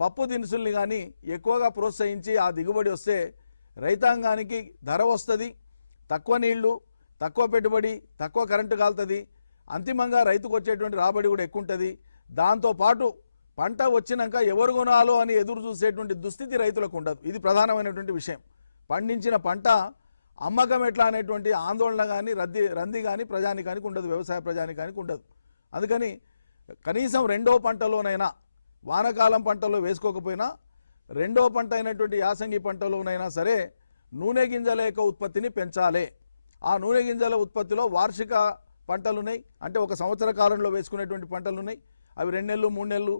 పప్పు దినుసుల్ని కానీ ఎక్కువగా ప్రోత్సహించి ఆ దిగుబడి వస్తే రైతాంగానికి ధర వస్తుంది, తక్కువ నీళ్లు, తక్కువ పెట్టుబడి, తక్కువ కరెంటు కాలుతుంది, అంతిమంగా రైతుకు వచ్చేటువంటి రాబడి కూడా ఎక్కువ ఉంటుంది. దాంతోపాటు పంట వచ్చినాక ఎవరు కొనాలో అని ఎదురు చూసేటువంటి దుస్థితి రైతులకు ఉండదు. ఇది ప్రధానమైనటువంటి విషయం. పండించిన పంట అమ్మకం ఎట్లా అనేటువంటి ఆందోళన కానీ రంది కానీ ప్రజానికానికి ఉండదు, వ్యవసాయ ప్రజానికానికి ఉండదు. అందుకని కనీసం రెండో పంటలోనైనా, వానకాలం పంటలో వేసుకోకపోయినా రెండో పంట అయినటువంటి యాసంగి పంటలోనైనా సరే నూనె గింజల యొక్క ఉత్పత్తిని పెంచాలి. ఆ నూనె గింజల ఉత్పత్తిలో వార్షిక పంటలు ఉన్నాయి, అంటే ఒక సంవత్సర కాలంలో వేసుకునేటువంటి పంటలు ఉన్నాయి. అవి 2 నెలలు 3 నెలలు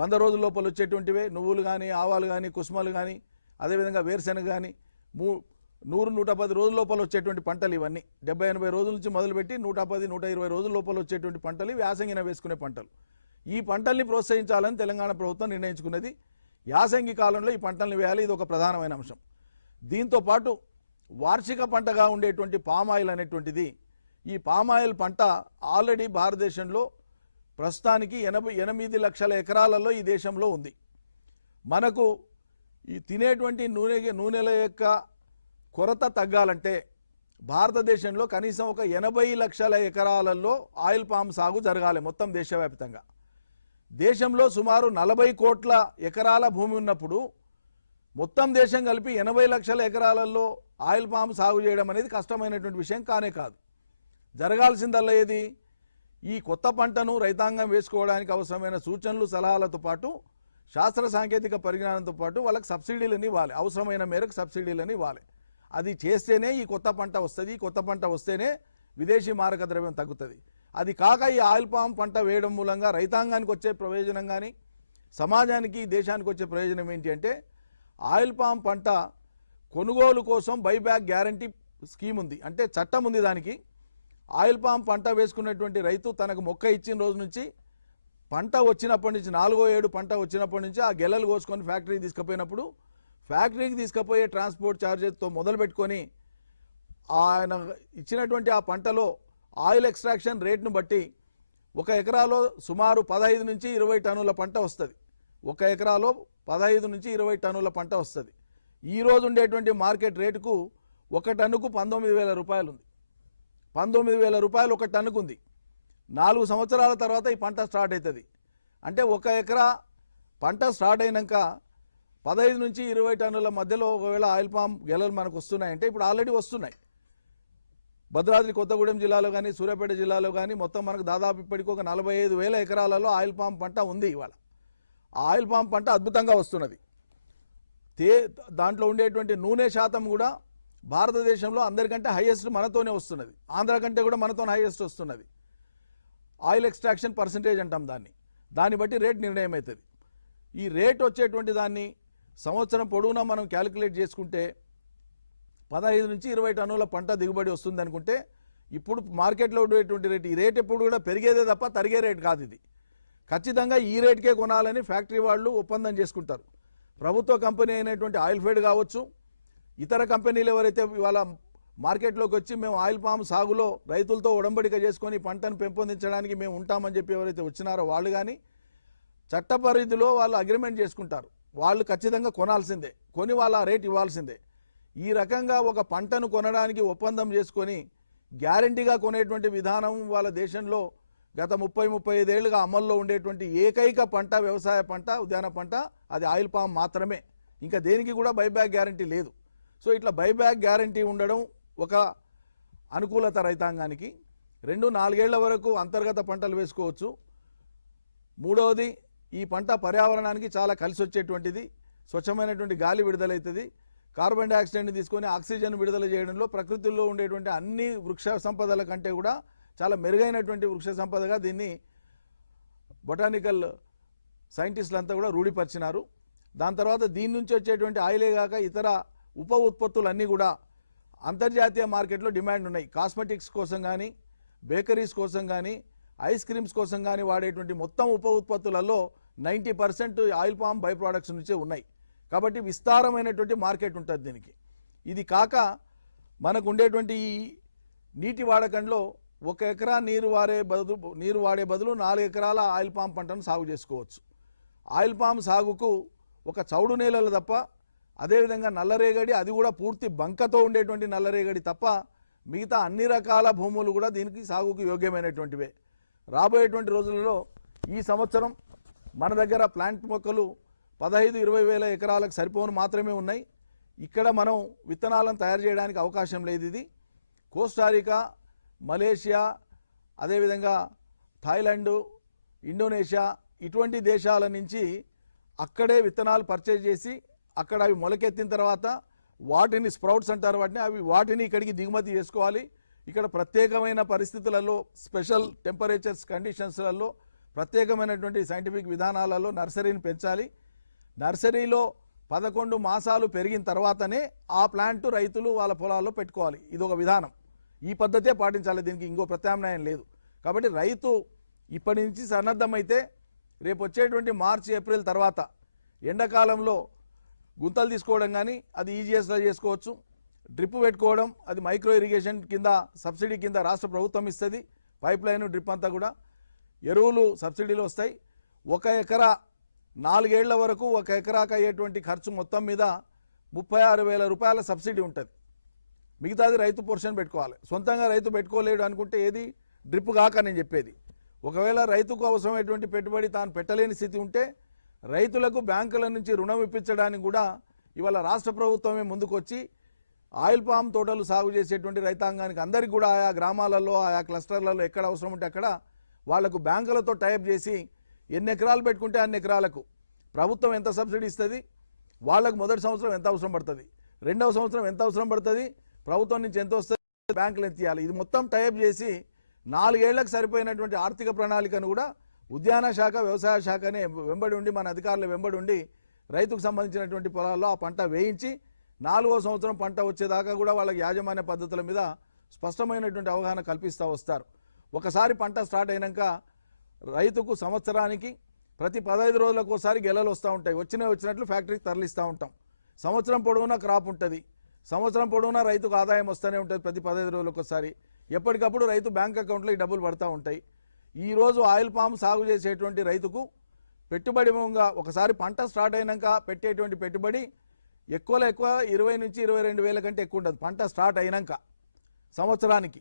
100 రోజుల లోపల వచ్చేటువంటివే. నువ్వులు కానీ, ఆవాలు కానీ, కుసుమలు కానీ, అదేవిధంగా వేరుశెనగ కానీ 100-110 రోజుల లోపల వచ్చేటువంటి పంటలు ఇవన్నీ. 70-80 రోజుల నుంచి మొదలుపెట్టి 110-120 రోజుల లోపల వచ్చేటువంటి పంటలు యాసంగిన వేసుకునే పంటలు. ఈ పంటల్ని ప్రోత్సహించాలని తెలంగాణ ప్రభుత్వం నిర్ణయించుకున్నది. యాసంగి కాలంలో ఈ పంటల్ని వేయాలి, ఇది ఒక ప్రధానమైన అంశం. దీంతో పాటు వార్షిక పంటగా ఉండేటువంటి పామాయిల్ అనేటువంటిది, ఈ పామాయిల్ పంట ఆల్రెడీ భారతదేశంలో ప్రస్తుతానికి 88 లక్షల ఎకరాలలో ఈ దేశంలో ఉంది. మనకు ఈ తినేటువంటి నూనెల యొక్క కొరత తగ్గాలంటే భారతదేశంలో కనీసం ఒక 80 లక్షల ఎకరాలలో ఆయిల్ పామ్ సాగు జరగాలి మొత్తం దేశవ్యాప్తంగా. దేశంలో సుమారు 40 కోట్ల ఎకరాల భూమి ఉన్నప్పుడు మొత్తం దేశం కలిపి 80 లక్షల ఎకరాలలో ఆయిల్ పామ్ సాగు చేయడం అనేది కష్టమైనటువంటి విషయం కానే కాదు. జరగాల్సిందల్లా ఏది, ఈ కొత్త పంటను రైతాంగం వేసుకోవడానికి అవసరమైన సూచనలు సలహాలతో పాటు శాస్త్ర సాంకేతిక పరిజ్ఞానంతో పాటు వాళ్ళకి సబ్సిడీలని ఇవ్వాలి, అవసరమైన మేరకు సబ్సిడీలని ఇవ్వాలి. అది చేస్తేనే ఈ కొత్త పంట వస్తుంది. కొత్త పంట వస్తేనే విదేశీ మారక ద్రవ్యం తగ్గుతుంది. అది కాక ఈ ఆయిల్ పామ్ పంట వేయడం మూలంగా రైతాంగానికి వచ్చే ప్రయోజనం కానీ సమాజానికి దేశానికి వచ్చే ప్రయోజనం ఏంటి అంటే, ఆయిల్ పామ్ పంట కొనుగోలు కోసం బైబ్యాక్ గ్యారంటీ స్కీమ్ ఉంది, అంటే చట్టం ఉంది దానికి. ఆయిల్ పామ్ పంట వేసుకున్నటువంటి రైతు తనకు మొక్క ఇచ్చిన రోజు నుంచి పంట వచ్చినప్పటి నుంచి 4వ ఏడు పంట వచ్చినప్పటి నుంచి ఆ గెలలు కోసుకొని ఫ్యాక్టరీకి తీసుకుపోయినప్పుడు ఫ్యాక్టరీకి తీసుకుపోయే ట్రాన్స్పోర్ట్ ఛార్జెస్తో మొదలుపెట్టుకొని ఆయన ఇచ్చినటువంటి ఆ పంటలో ఆయిల్ ఎక్స్ట్రాక్షన్ రేట్ను బట్టి ఒక ఎకరాలో సుమారు 15 నుంచి 20 టన్నుల పంట వస్తుంది. ఒక ఎకరాలో 15 నుంచి 20 టన్నుల పంట వస్తుంది. ఈరోజు ఉండేటువంటి మార్కెట్ రేటుకు ఒక టన్నుకు 19,000 రూపాయలు ఉంది. 19,000 రూపాయలు ఒక టన్నుకు ఉంది. 4 సంవత్సరాల తర్వాత ఈ పంట స్టార్ట్ అవుతుంది. అంటే ఒక ఎకరా పంట స్టార్ట్ అయినాక 15 నుంచి 20 టన్నుల మధ్యలో ఒకవేళ ఆయిల్ పామ్ గెలలు మనకు వస్తున్నాయంటే ఇప్పుడు ఆల్రెడీ వస్తున్నాయి. భద్రాద్రి కొత్తగూడెం జిల్లాలో కానీ సూర్యాపేట జిల్లాలో కానీ మొత్తం మనకు దాదాపు ఇప్పటికి ఒక 45,000 ఎకరాలలో ఆయిల్ పామ్ పంట ఉంది. ఇవాళ ఆ ఆయిల్ పామ్ పంట అద్భుతంగా వస్తున్నది. దాంట్లో ఉండేటువంటి నూనె శాతం కూడా భారతదేశంలో అందరికంటే హైయెస్ట్ మనతోనే వస్తున్నది. ఆంధ్ర కంటే కూడా మనతోనే హైయెస్ట్ వస్తున్నది. ఆయిల్ ఎక్స్ట్రాక్షన్ పర్సంటేజ్ అంటాం దాన్ని. దాన్ని బట్టి రేట్ నిర్ణయం అవుతుంది. ఈ రేట్ వచ్చేటువంటి దాన్ని సంవత్సరం పొడవునా మనం క్యాలిక్యులేట్ చేసుకుంటే 15 నుంచి 20 టన్నుల పంట దిగుబడి వస్తుంది అనుకుంటే ఇప్పుడు మార్కెట్లో ఉండేటువంటి రేట్, ఈ రేట్ ఎప్పుడు కూడా పెరిగేదే తప్ప తరిగే రేట్ కాదు. ఇది ఖచ్చితంగా ఈ రేట్కే కొనాలని ఫ్యాక్టరీ వాళ్ళు ఒప్పందం చేసుకుంటారు. ప్రభుత్వ కంపెనీ అయినటువంటి ఆయిల్ ఫెడ్ కావచ్చు, ఇతర కంపెనీలు ఎవరైతే ఇవాళ మార్కెట్లోకి వచ్చి మేము ఆయిల్ పామ్ సాగులో రైతులతో ఉడంబడిక చేసుకొని పంటను పెంపొందించడానికి మేము ఉంటామని చెప్పి ఎవరైతే వచ్చినారో వాళ్ళు కానీ చట్ట పరిధిలో వాళ్ళు అగ్రిమెంట్ చేసుకుంటారు. వాళ్ళు ఖచ్చితంగా కొనాల్సిందే, కొని వాళ్ళ రేట్ ఇవ్వాల్సిందే. ఈ రకంగా ఒక పంటను కొనడానికి ఒప్పందం చేసుకొని గ్యారంటీగా కొనేటువంటి విధానం వాళ్ళ దేశంలో గత 30-35 ఏళ్ళుగా అమల్లో ఉండేటువంటి ఏకైక పంట, వ్యవసాయ పంట, ఉద్యాన పంట అది ఆయిల్ పామ్ మాత్రమే. ఇంకా దేనికి కూడా బైబ్యాక్ గ్యారంటీ లేదు. సో ఇట్లా బైబ్యాక్ గ్యారంటీ ఉండడం ఒక అనుకూలత రైతాంగానికి. 2-4 ఏళ్ల వరకు అంతర్గత పంటలు వేసుకోవచ్చు. మూడవది, ఈ పంట పర్యావరణానికి చాలా కలిసి వచ్చేటువంటిది. స్వచ్ఛమైనటువంటి గాలి విడుదలవుతుంది. కార్బన్ డైఆక్సైడ్ని తీసుకొని ఆక్సిజన్ విడుదల చేయడంలో ప్రకృతిలో ఉండేటువంటి అన్ని వృక్ష సంపదల కంటే కూడా చాలా మెరుగైనటువంటి వృక్ష సంపదగా దీన్ని బొటానికల్ సైంటిస్టులు అంతా కూడా రూఢిపరిచినారు. దాని తర్వాత దీని నుంచి వచ్చేటువంటి ఆయిలే కాక ఇతర ఉప ఉత్పత్తులన్నీ కూడా అంతర్జాతీయ మార్కెట్లో డిమాండ్ ఉన్నాయి. కాస్మెటిక్స్ కోసం కానీ, బేకరీస్ కోసం కానీ, ఐస్ క్రీమ్స్ కోసం కానీ వాడేటువంటి మొత్తం ఉప ఉత్పత్తులలో 90% ఆయిల్ పామ్ బై ప్రోడక్ట్స్ నుంచే ఉన్నాయి. కాబట్టి విస్తారమైనటువంటి మార్కెట్ ఉంటుంది దీనికి. ఇది కాక మనకు ఉండేటువంటి ఈ నీటి వాడకంలో 1 ఎకరా నీరు వాడే బదులు 4 ఎకరాల ఆయిల్ పామ్ పంటను సాగు చేసుకోవచ్చు. ఆయిల్ పామ్ సాగుకు ఒక చౌడు నేలలు తప్ప, అదేవిధంగా నల్లరేగడి, అది కూడా పూర్తి బంకతో ఉండేటువంటి నల్లరేగడి తప్ప మిగతా అన్ని రకాల భూములు కూడా దీనికి సాగుకు యోగ్యమైనటువంటివే. రాబోయేటువంటి రోజులలో ఈ సంవత్సరం మన దగ్గర ప్లాంట్ మొక్కలు 15-20 వేల ఎకరాలకు సరిపోను మాత్రమే ఉన్నాయి. ఇక్కడ మనం విత్తనాలను తయారు చేయడానికి అవకాశం లేదు. ఇది కోస్టారికా, మలేషియా, అదేవిధంగా థాయిలాండు, ఇండోనేషియా ఇటువంటి దేశాల నుంచి అక్కడే విత్తనాలు పర్చేజ్ చేసి అక్కడ అవి మొలకెత్తిన తర్వాత వాటిని స్ప్రౌట్స్ అంటారు, వాటిని ఇక్కడికి దిగుమతి చేసుకోవాలి. ఇక్కడ ప్రత్యేకమైన పరిస్థితులలో, స్పెషల్ టెంపరేచర్స్ కండిషన్స్లలో, ప్రత్యేకమైనటువంటి సైంటిఫిక్ విధానాలలో నర్సరీని పెంచాలి. నర్సరీలో 11 మాసాలు పెరిగిన తర్వాతనే ఆ ప్లాంట్ రైతులు వాళ్ళ పొలాల్లో పెట్టుకోవాలి. ఇది ఒక విధానం. ఈ పద్ధతే పాటించాలి, దీనికి ఇంకో ప్రత్యామ్నాయం లేదు. కాబట్టి రైతు ఇప్పటి నుంచి సన్నద్ధమైతే రేపు వచ్చేటువంటి మార్చి ఏప్రిల్ తర్వాత ఎండాకాలంలో గుంతలు తీసుకోవడం కానీ అది ఈజీఎస్లో చేసుకోవచ్చు. డ్రిప్ పెట్టుకోవడం అది మైక్రో ఇరిగేషన్ కింద సబ్సిడీ కింద రాష్ట్ర ప్రభుత్వం ఇస్తుంది. పైప్ లైన్ డ్రిప్ అంతా కూడా ఎరువులు సబ్సిడీలు వస్తాయి. 1 ఎకరా 4 ఏళ్ల వరకు 1 ఎకరాకు అయ్యేటువంటి ఖర్చు మొత్తం మీద 36,000 రూపాయల సబ్సిడీ ఉంటుంది. మిగతాది రైతు పోర్షన్ పెట్టుకోవాలి. సొంతంగా రైతు పెట్టుకోలేడు అనుకుంటే ఏది డ్రిప్ కాక నేను చెప్పేది. ఒకవేళ రైతుకు అవసరమైనటువంటి పెట్టుబడి తాను పెట్టలేని స్థితి ఉంటే రైతులకు బ్యాంకుల నుంచి రుణం ఇప్పించడానికి కూడా ఇవాళ రాష్ట్ర ప్రభుత్వమే ముందుకొచ్చి ఆయిల్ పామ్ తోటలు సాగు చేసేటువంటి రైతాంగానికి అందరికీ కూడా ఆయా గ్రామాలలో, ఆయా క్లస్టర్లలో ఎక్కడ అవసరం ఉంటే అక్కడ వాళ్లకు బ్యాంకులతో టైప్ చేసి ఎన్ని ఎకరాలు పెట్టుకుంటే అన్ని ఎకరాలకు ప్రభుత్వం ఎంత సబ్సిడీ ఇస్తుంది, వాళ్ళకు మొదటి సంవత్సరం ఎంత అవసరం పడుతుంది, రెండవ సంవత్సరం ఎంత అవసరం పడుతుంది, ప్రభుత్వం నుంచి ఎంత వస్తుంది, బ్యాంకులు ఎంత ఇవ్వాలి, ఇది మొత్తం టైప్ చేసి 4 ఏళ్లకు సరిపోయినటువంటి ఆర్థిక ప్రణాళికను కూడా ఉద్యాన శాఖ, వ్యవసాయ శాఖనే వెంబడి ఉండి, మన అధికారులు వెంబడి ఉండి రైతుకు సంబంధించినటువంటి పొలాల్లో ఆ పంట వేయించి 4వ సంవత్సరం పంట వచ్చేదాకా కూడా వాళ్ళకి యాజమాన్య పద్ధతుల మీద స్పష్టమైనటువంటి అవగాహన కల్పిస్తూ వస్తారు. ఒకసారి పంట స్టార్ట్ అయినాక రైతుకు సంవత్సరానికి ప్రతి 15 రోజులకు ఒకసారి గెలలు వస్తూ ఉంటాయి. వచ్చినట్లు ఫ్యాక్టరీకి తరలిస్తూ ఉంటాం. సంవత్సరం పొడవునా క్రాప్ ఉంటుంది. సంవత్సరం పొడవునా రైతుకు ఆదాయం వస్తూనే ఉంటుంది. ప్రతి 15 రోజులకు ఒకసారి ఎప్పటికప్పుడు రైతు బ్యాంక్ అకౌంట్లో ఈ డబ్బులు పడుతూ ఉంటాయి. ఈరోజు ఆయిల్ పామ్ సాగు చేసేటువంటి రైతుకు పెట్టుబడి ఒకసారి పంట స్టార్ట్ అయినాక పెట్టేటువంటి పెట్టుబడి ఎక్కువలో ఎక్కువ 20 నుంచి 22 వేల కంటే ఎక్కువ ఉండదు. పంట స్టార్ట్ అయినాక సంవత్సరానికి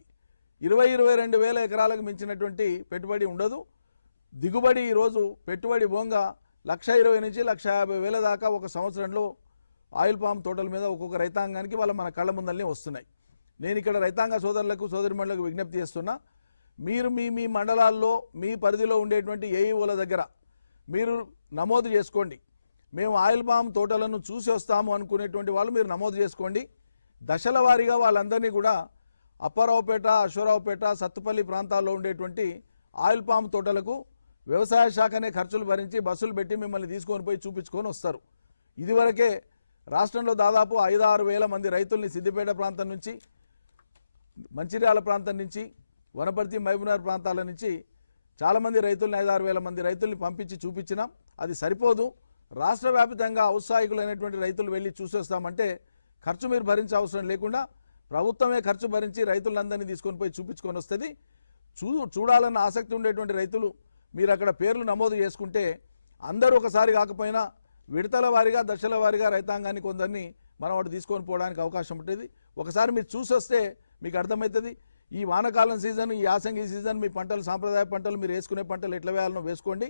20-22 వేల ఎకరాలకు మించినటువంటి పెట్టుబడి ఉండదు. దిగుబడి ఈరోజు పెట్టుబడి బోంగా 1,20,000 నుంచి 1,50,000 దాకా ఒక సంవత్సరంలో ఆయిల్ పామ్ తోటల మీద ఒక్కొక్క రైతాంగానికి వాళ్ళ మన కళ్ళ ముందరనే వస్తున్నాయి. నేను ఇక్కడ రైతాంగ సోదరులకు, సోదరిమణులకు విజ్ఞప్తి చేస్తున్నా, మీరు మీ మండలాల్లో మీ పరిధిలో ఉండేటువంటి ఏఈఓల దగ్గర మీరు నమోదు చేసుకోండి. మేము ఆయిల్ పామ్ తోటలను చూసి వస్తాము అనుకునేటువంటి వాళ్ళు మీరు నమోదు చేసుకోండి. దశల వారీగా వాళ్ళందరినీ కూడా అప్పారావుపేట, అశ్వరావుపేట, సత్తుపల్లి ప్రాంతాల్లో ఉండేటువంటి ఆయిల్ పామ్ తోటలకు వ్యవసాయ శాఖనే ఖర్చులు భరించి బస్సులు పెట్టి మిమ్మల్ని తీసుకొని పోయి చూపించుకొని వస్తారు. ఇదివరకే రాష్ట్రంలో దాదాపు 5-6 వేల మంది రైతుల్ని సిద్దిపేట ప్రాంతం నుంచి, మంచిర్యాల ప్రాంతం నుంచి, వనపర్తి, మహబూబ్నగర్ ప్రాంతాల నుంచి చాలామంది రైతుల్ని 5-6 వేల మంది రైతుల్ని పంపించి చూపించినాం. అది సరిపోదు. రాష్ట్ర వ్యాప్తంగా ఔత్సాహికులైనటువంటి రైతులు వెళ్ళి చూసేస్తామంటే ఖర్చు మీరు భరించే అవసరం లేకుండా ప్రభుత్వమే ఖర్చు భరించి రైతులందరినీ తీసుకొని పోయి చూపించుకొని వస్తుంది. చూడాలన్న ఆసక్తి ఉండేటువంటి రైతులు మీరు అక్కడ పేర్లు నమోదు చేసుకుంటే అందరూ ఒకసారి కాకపోయినా విడతల వారీగా, దశల వారీగా రైతాంగాన్ని కొందరిని మనం వాడు తీసుకొని పోవడానికి అవకాశం ఉంటుంది. ఒకసారి మీరు చూసి వస్తే మీకు అర్థమవుతుంది. ఈ వానకాలం సీజన్, ఈ యాసంగి సీజన్ మీ పంటలు, సాంప్రదాయ పంటలు, మీరు వేసుకునే పంటలు ఎట్లా వేయాలనో వేసుకోండి.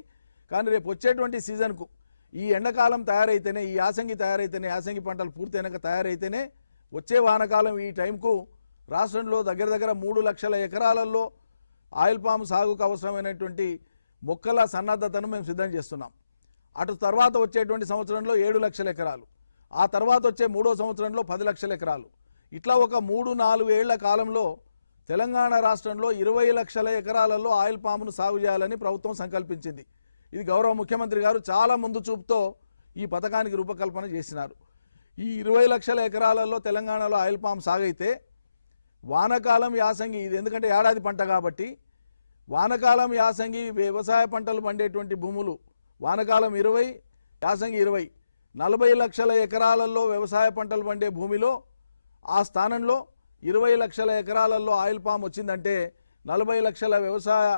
కానీ రేపు వచ్చేటువంటి సీజన్కు ఈ ఎండాకాలం తయారైతేనే, ఈ యాసంగి తయారైతేనే, యాసంగి పంటలు పూర్తయినాక తయారైతేనే వచ్చే వానకాలం ఈ టైంకు రాష్ట్రంలో దగ్గర 3 లక్షల ఎకరాలలో ఆయిల్ పామ్ సాగుకు అవసరమైనటువంటి మొక్కల సన్నద్ధతను మేము సిద్ధం చేస్తున్నాం. అటు తర్వాత వచ్చేటువంటి సంవత్సరంలో 7 లక్షల ఎకరాలు, ఆ తర్వాత వచ్చే 3వ సంవత్సరంలో 10 లక్షల ఎకరాలు, ఇట్లా ఒక 3-4 ఏళ్ల కాలంలో తెలంగాణ రాష్ట్రంలో 20 లక్షల ఎకరాలలో ఆయిల్ పామును సాగు చేయాలని ప్రభుత్వం సంకల్పించింది. ఇది గౌరవ ముఖ్యమంత్రి గారు చాలా ముందు చూపుతో ఈ పథకానికి రూపకల్పన చేసినారు. ఈ 20 లక్షల ఎకరాలలో తెలంగాణలో ఆయిల్ పామ్ సాగైతే వానకాలం, యాసంగి, ఇది ఎందుకంటే ఏడాది పంట కాబట్టి వానకాలం, యాసంగి వ్యవసాయ పంటలు పండేటువంటి భూములు వానకాలం 20, యాసంగి 20, 40 లక్షల ఎకరాలలో వ్యవసాయ పంటలు పండే భూమిలో ఆ స్థానంలో 20 లక్షల ఎకరాలలో ఆయిల్ పామ్ వచ్చిందంటే 40 లక్షల వ్యవసాయ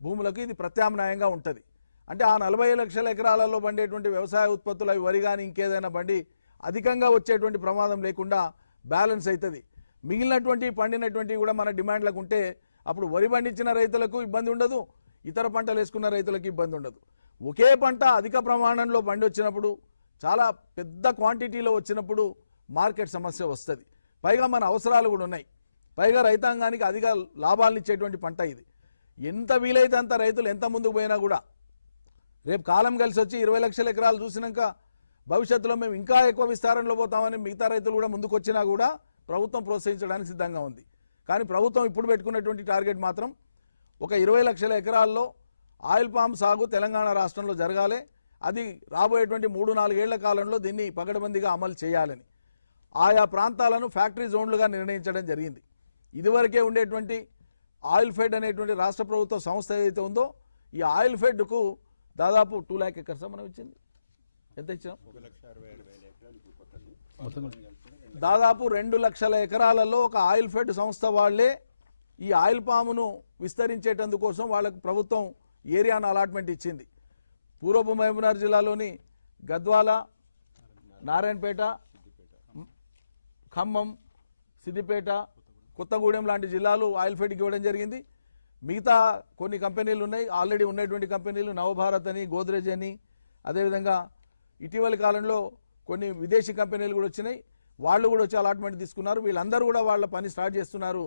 భూములకు ఇది ప్రత్యామ్నాయంగా ఉంటుంది. అంటే ఆ 40 లక్షల ఎకరాలలో పండేటువంటి వ్యవసాయ ఉత్పత్తులు, అవి వరి కానీ ఇంకేదైనా పండి అధికంగా వచ్చేటువంటి ప్రమాదం లేకుండా బ్యాలెన్స్ అవుతుంది. మిగిలినటువంటి పండినటువంటివి కూడా మన డిమాండ్లకు ఉంటే అప్పుడు వరి పండించిన రైతులకు ఇబ్బంది ఉండదు, ఇతర పంటలు వేసుకున్న రైతులకు ఇబ్బంది ఉండదు. ఒకే పంట అధిక ప్రమాణంలో పండి వచ్చినప్పుడు, చాలా పెద్ద క్వాంటిటీలో వచ్చినప్పుడు మార్కెట్ సమస్య వస్తుంది. పైగా మన అవసరాలు కూడా ఉన్నాయి. పైగా రైతాంగానికి అధిక లాభాలను ఇచ్చేటువంటి పంట ఇది. ఎంత వీలైతే అంత రైతులు ఎంత ముందుకు పోయినా కూడా రేపు కాలం కలిసి వచ్చి 20 లక్షల ఎకరాలు చూసినాక భవిష్యత్తులో మేము ఇంకా ఎక్కువ విస్తారంలో పోతామని మిగతా రైతులు కూడా ముందుకు వచ్చినా కూడా ప్రభుత్వం ప్రోత్సహించడానికి సిద్ధంగా ఉంది. కానీ ప్రభుత్వం ఇప్పుడు పెట్టుకున్నటువంటి టార్గెట్ మాత్రం ఒక 20 లక్షల ఎకరాల్లో ఆయిల్ పామ్ సాగు తెలంగాణ రాష్ట్రంలో జరగాలి. అది రాబోయేటువంటి 3-4 ఏళ్ల కాలంలో దీన్ని పగడబందీగా అమలు చేయాలని ఆయా ప్రాంతాలను ఫ్యాక్టరీ జోన్లుగా నిర్ణయించడం జరిగింది. ఇదివరకే ఉండేటువంటి ఆయిల్ ఫెడ్ అనేటువంటి రాష్ట్ర ప్రభుత్వ సంస్థ ఏదైతే ఉందో ఈ ఆయిల్ ఫెడ్కు దాదాపు 2 lakh ఎకర్స్ మనం ఇచ్చింది. ఎంత ఇచ్చినాం? దాదాపు 2 లక్షల ఎకరాలలో ఒక ఆయిల్ ఫెడ్ సంస్థ వాళ్లే ఈ ఆయిల్ పామును విస్తరించేటందుకోసం వాళ్ళకు ప్రభుత్వం ఏరియాను అలాట్మెంట్ ఇచ్చింది. పూర్వపు మహబూబ్నగర్ జిల్లాలోని గద్వాల, నారాయణపేట, ఖమ్మం, సిద్దిపేట, కొత్తగూడెం లాంటి జిల్లాలు ఆయిల్ ఫెడ్కి ఇవ్వడం జరిగింది. మిగతా కొన్ని కంపెనీలు ఉన్నాయి, ఆల్రెడీ ఉన్నటువంటి కంపెనీలు నవభారత్ అని, గోద్రేజ్ అని, అదేవిధంగా ఇటీవలి కాలంలో కొన్ని విదేశీ కంపెనీలు కూడా వచ్చినాయి. వాళ్ళు కూడా వచ్చి అలాట్మెంట్ తీసుకున్నారు. వీళ్ళందరూ కూడా వాళ్ళ పని స్టార్ట్ చేస్తున్నారు.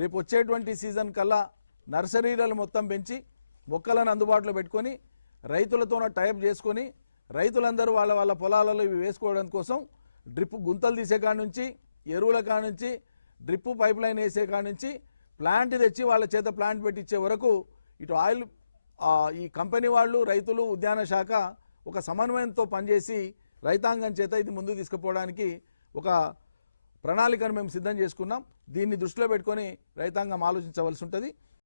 రేపు వచ్చేటువంటి సీజన్ కల్లా నర్సరీలను మొత్తం పెంచి మొక్కలను అందుబాటులో పెట్టుకొని రైతులతో టైప్ చేసుకొని రైతులందరూ వాళ్ళ వాళ్ళ పొలాలలో ఇవి వేసుకోవడం కోసం డ్రిప్ గుంతలు తీసే కాడ నుంచి, ఎరువుల కాడ నుంచి, డ్రిప్ పైప్ లైన్ వేసే కాడ నుంచి ప్లాంట్ తెచ్చి వాళ్ళ చేత ప్లాంట్ పెట్టించే వరకు ఇటు ఆయిల్ ఈ కంపెనీ వాళ్ళు, రైతులు, ఉద్యాన శాఖ ఒక సమన్వయంతో పనిచేసి రైతాంగం చేత ఇది ముందుకు తీసుకుపోవడానికి ఒక ప్రణాళికను మేము సిద్ధం చేసుకున్నాం. దీన్ని దృష్టిలో పెట్టుకొని రైతాంగం ఆలోచించవలసి ఉంటుంది.